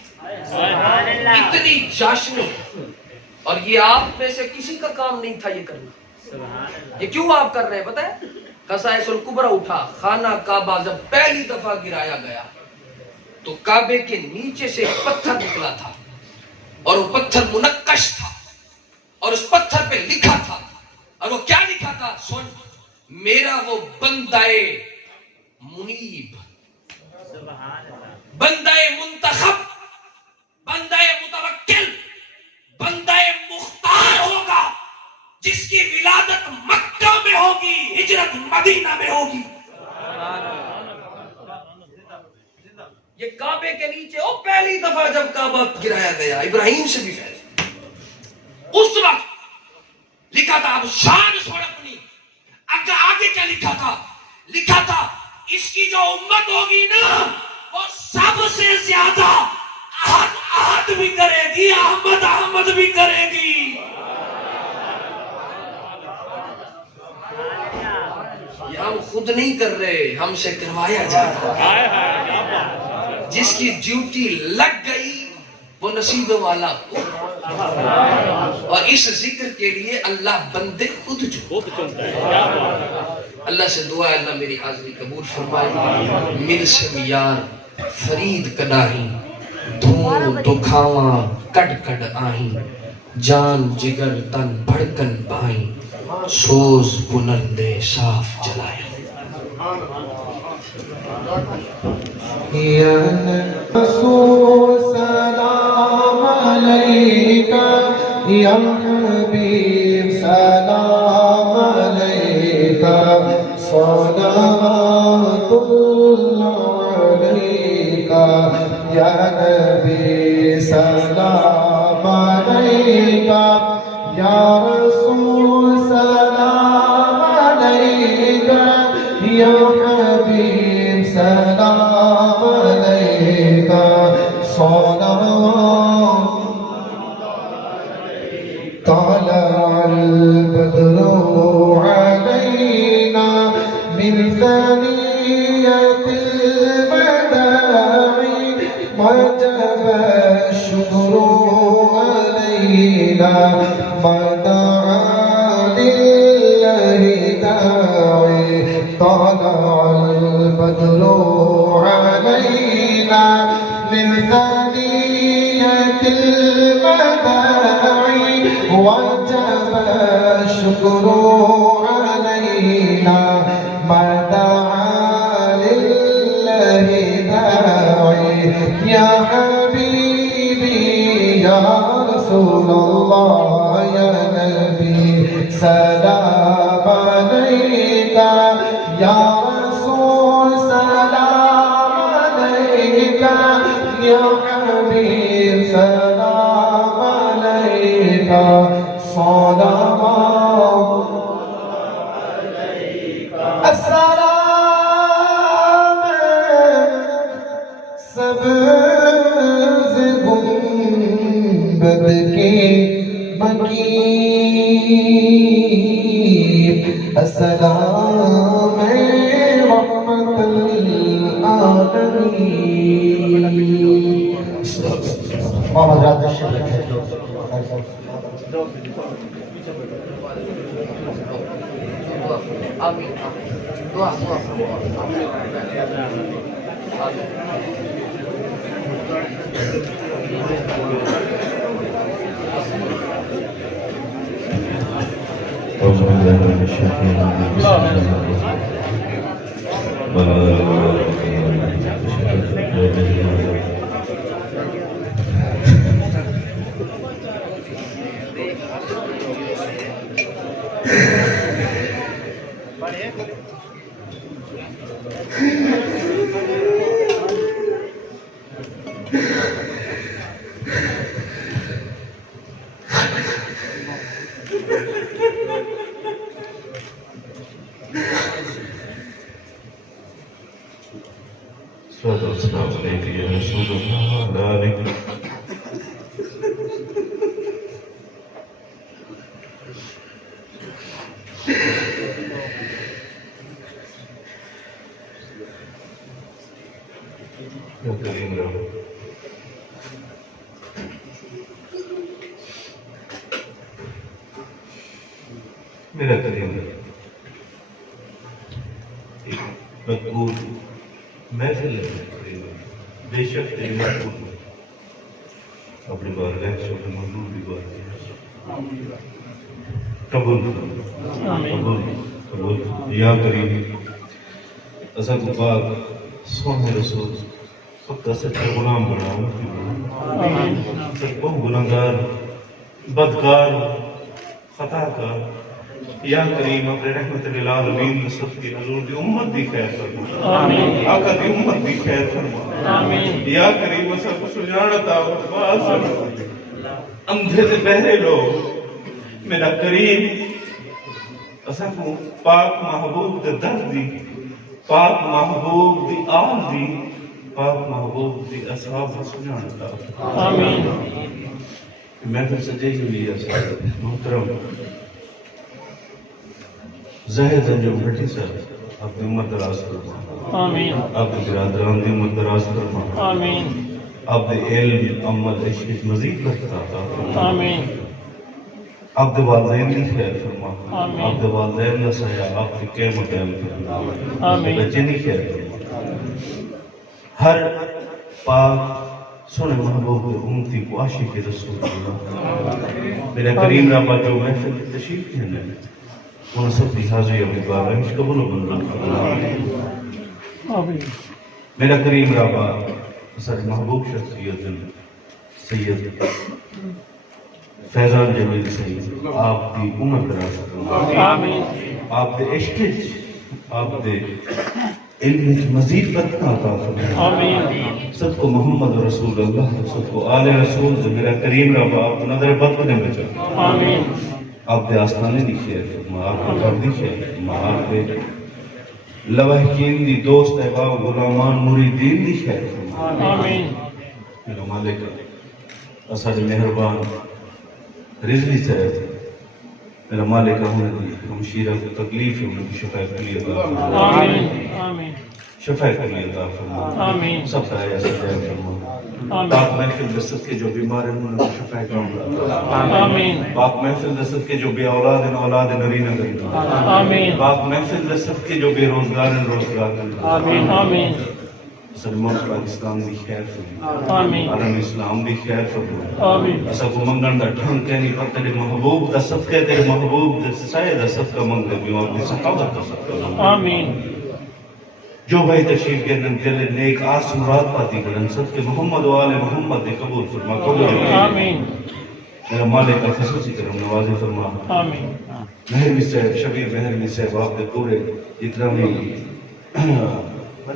اتنی جاشن. اور یہ آپ میں سے کسی کا کام نہیں تھا یہ کرنا. یہ کیوں آپ کر رہے ہیں پتہ ہے؟ قصائص الکبریٰ اٹھا، خانہ کعبہ جب پہلی دفعہ گرایا گیا تو کعبے کے نیچے سے ایک پتھر نکلا تھا اور وہ پتھر منقش تھا اور اس پتھر پہ لکھا تھا. اور وہ کیا لکھا تھا؟ سن، میرا وہ بندہ منیب، بندہ منتخب، بندہ متوکل، بندہ مختار ہوگا جس کی ولادت مکہ میں ہوگی، ہجرت مدینہ میں ہوگی. یہ کعبے کے نیچے او پہلی دفعہ جب کعبہ گرایا گیا، ابراہیم سے بھی پہلے، اس وقت لکھا تھا. اب شان چھوڑ اپنی، آگے کیا لکھا تھا؟ لکھا تھا اس کی جو امت ہوگی نا وہ سب سے زیادہ احد بھی کرے گی، احمد بھی کرے گی. یہ ہم خود نہیں کر رہے، ہم سے کروایا جاتا ہے. جس کی ڈیوٹی لگ گئی وہ نصیب والا ہو. اور اس ذکر کے لیے اللہ بندے خود چنتا ہے. اللہ سے دعا ہے اللہ میری حاضری قبول فرمائے. مل سے یار فرید کڈاہی، دھون دکھاواں کڈ کڈ آہیں، جان جگر تن بھڑکن بھائیں، سوز بلندے صاف جلائیں. یا رسول سلام علیکہ، یا حبیب سلام علیکہ، صلوات اللہ علیکہ، یا نبی سلام علیکہ، یا رسول سلام علیکہ، یا حبیب سلام علیکہ، صلوات. طلع البدر علينا من ثنية الوداع، وجب الشكر علينا، ودعا لله داعي. طلع البدر علينا من ثنية الوداع، وجب الشكر علينا، ما دعا لله داعي. يا حبيبي يا رسول الله، يا نبي سلام عليك، يا رسول سلام عليك، يا حبيب سلام عليك، صلوات. السلام سبز گنبد کے مکین، السلام رحمت للعالمین. محمد راضی شریف. آمین. دعا السلام عليك يا رسول الله وعلى آلك يا كريم رب میرا کریم ایک مقبول محفل ہے، بے شک تیری مقبول اپنی بارگاہ سے اپنے مقبول بھی بارگاہ قبول قبول قبول یا کریم اسا کو پاک سونے رسول سب کا سچا غلام بناؤ سب کو گناہگار بدکار خطا کار یا کریم اپنے رحمت للعالمین سب کی حضور دی امت بھی خیر فرما آمین آقا دی امت بھی خیر فرما آمین یا کریم اسا کو سجانت آوت باز اندھے سے بہرے لوگ میرا کریم اسا کو پاک محبوب دے درد دی پاک محبوب دی آل دی پاک محبوب دی اصحاب سجانت آوت آمین محفل سجے ہی لیا ساتھ محترم زہد جو بھٹی سر اپنی امت دراز کرما آمین اپنی برادران دی امت دراز کرما آمین اپنی علم امت عشق مزید لگتا تھا آمین اپنی والدین دی خیر فرما آمین اپنی والدین نسایا اپنی قیمت علم فرما آمین بچے دی خیر فرما ہر پاک سونے محبوب امتی کو عاشق رسول اللہ میرا کریم رابع جو محفل کی تشریف ہے انہوں سب کی حاضری اپنی بارش قبول و منظور میرا کریم رابع سر محبوب شخصیت سید فیضان جمیل سید آپ دی عمر دراز کرنا آپ دے عشق آپ دے علم مزید بدنا عطا فرمائے سب کو محمد رسول اللہ سب کو آل رسول سے میرا کریم رابع آپ نظر بد نے بچا آپ دے آستانے دی خیر فرما آپ کو گھر دی خیر فرما آپ دے لوحکین دی دوست احباب غلامان مریدین دی خیر فرما میرا مالک اساج مہربان رضوی صاحب میرا مالک ہونے دی ہمشیرہ کو تکلیف ہے ان کی شفاعت کے لیے عطا فرما شفاعت کے لیے عطا فرما سب کا ایسا جائے فرما پاک محفل دست کے جو بیمار ہیں انہوں نے شفاعت کرنا پاک محفل دست کے جو بے اولاد ہیں اولاد نرینہ کرنا پاک محفل دست کے جو بے روزگار ہیں روزگار کرنا سلمان پاکستان بھی خیر فرما عالم اسلام بھی خیر فرما اسا کو منگن دا ٹھنگ کہنی پر تیرے محبوب دا صدقہ تیرے محبوب دا سائے دا صدقہ منگ دے اور اپنی صحابت کا صدقہ آمین جو بھائی تشریف کے دل نیک آس مراد پاتی کرن صدقہ محمد و آل محمد دے قبول فرما قبول آمین میرا مالک کا خصوصی کرم نوازی فرما آمین مہروی صاحب شبیر مہروی صاحب آپ دے پورے جتنا بھی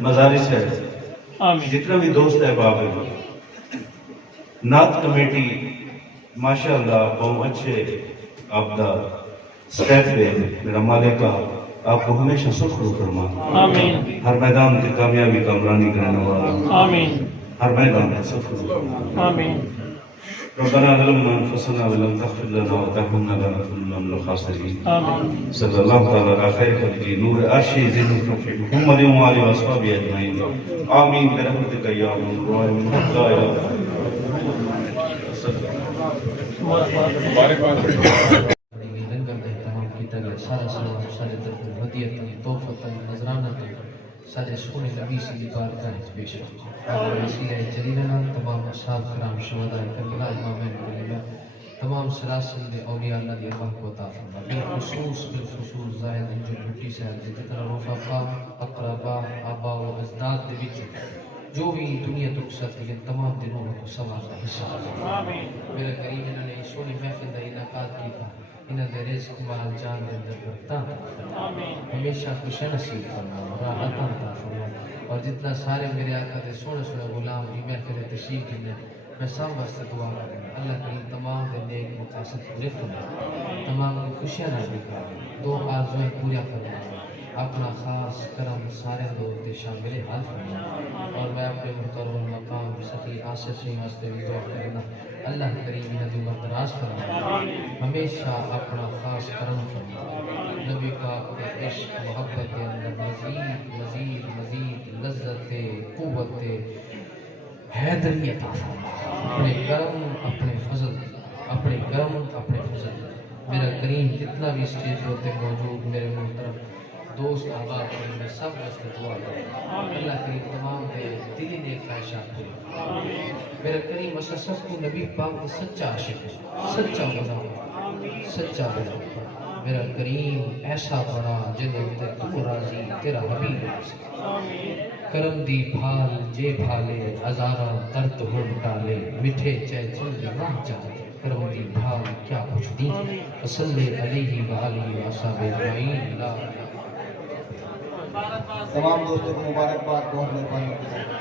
مزارس ہے جتنا بھی دوست احباب ہیں نعت کمیٹی ماشاءاللہ بہت اچھے آپ دا سٹیف ہے میرا مالک کا آپ کو ہمیشہ سکھ رو فرما آمین ہر میدان کی کامیابی کامرانی کرنے والا آمین ہر میدان میں سکھ رو فرما آمین ربنا ظلمنا انفسنا ولم تغفر لنا وترحمنا لنكونن من الخاسرين آمين صلى الله تعالى على خير خلقه نور عرشه زين محمد وآله وأصحابه أجمعين آمين برحمتك يا ارحم الراحمين لا إله إلا أنت سارا سلام سارے طرف ہدیت تحفت نذرانہ سارے سونے نبی سے بارگاہ پیش اور وسیلہ جلیلہ تمام اصحاب کرام شہداء کربلا امامین کلیلہ تمام سلاسل دے اولیاء اللہ دی اللہ کو عطا فرما بالخصوص زاہد انجل بھٹی سے جتنا رفقا اقربا آبا و اجداد دے وچ جو بھی دنیا تو ساتھ ہے تمام دنوں کو ثواب کا حصہ آمین میرے کریم انہوں نے سونے محفل کا انعقاد کیا انہاں دے رزق مال جان دے اندر برکتاں عطا فرما ہمیشہ خوشی نصیب فرما راحت عطا فرما اور جتنا سارے میرے آقا دے سونے سونے غلام بھی محفل تشریف دینے میں سب واسطے دعا کروں اللہ کریم تمام دے نیک مقاصد پورے فرما تمام کی خوشیاں نصیب فرما دو آرزویں پورا فرما اپنا خاص کرم سارے لوگ تے شامل حال فرما اور میں اپنے محترم مقام سخی آصف سے واسطے بھی دعا کرنا اللہ کریم ندی دراز فرما ہمیشہ اپنا خاص کرم فرما نبی پاک کے عشق محبت کے اندر مزید مزید مزید لذت قوت حیدری عطا فرما اپنے کرم اپنے فضل اپنے کرم اپنے فضل میرا کریم جتنا بھی اسٹیج ہوتے موجود میرے محترم دوست احباب میں سب واسطے دعا کروں اللہ کریم تمام دے دلی نیک خواہشات پوری میرا کریم اسا سب کو نبی پاک کا سچا عاشق ہے سچا بنا میرا کریم ایسا بنا جنہوں تے تو راضی تیرا حبیب راضی کرم دی بھال جے بھالے ہزاراں درد ہن ٹالے مٹھے چے چل دی راہ چاہے کرم دی بھال کیا کچھ دی صلی علیہ وآلہ وصحبہ اجمعین لا تمام دوستوں کو مبارکباد بہت مہربانی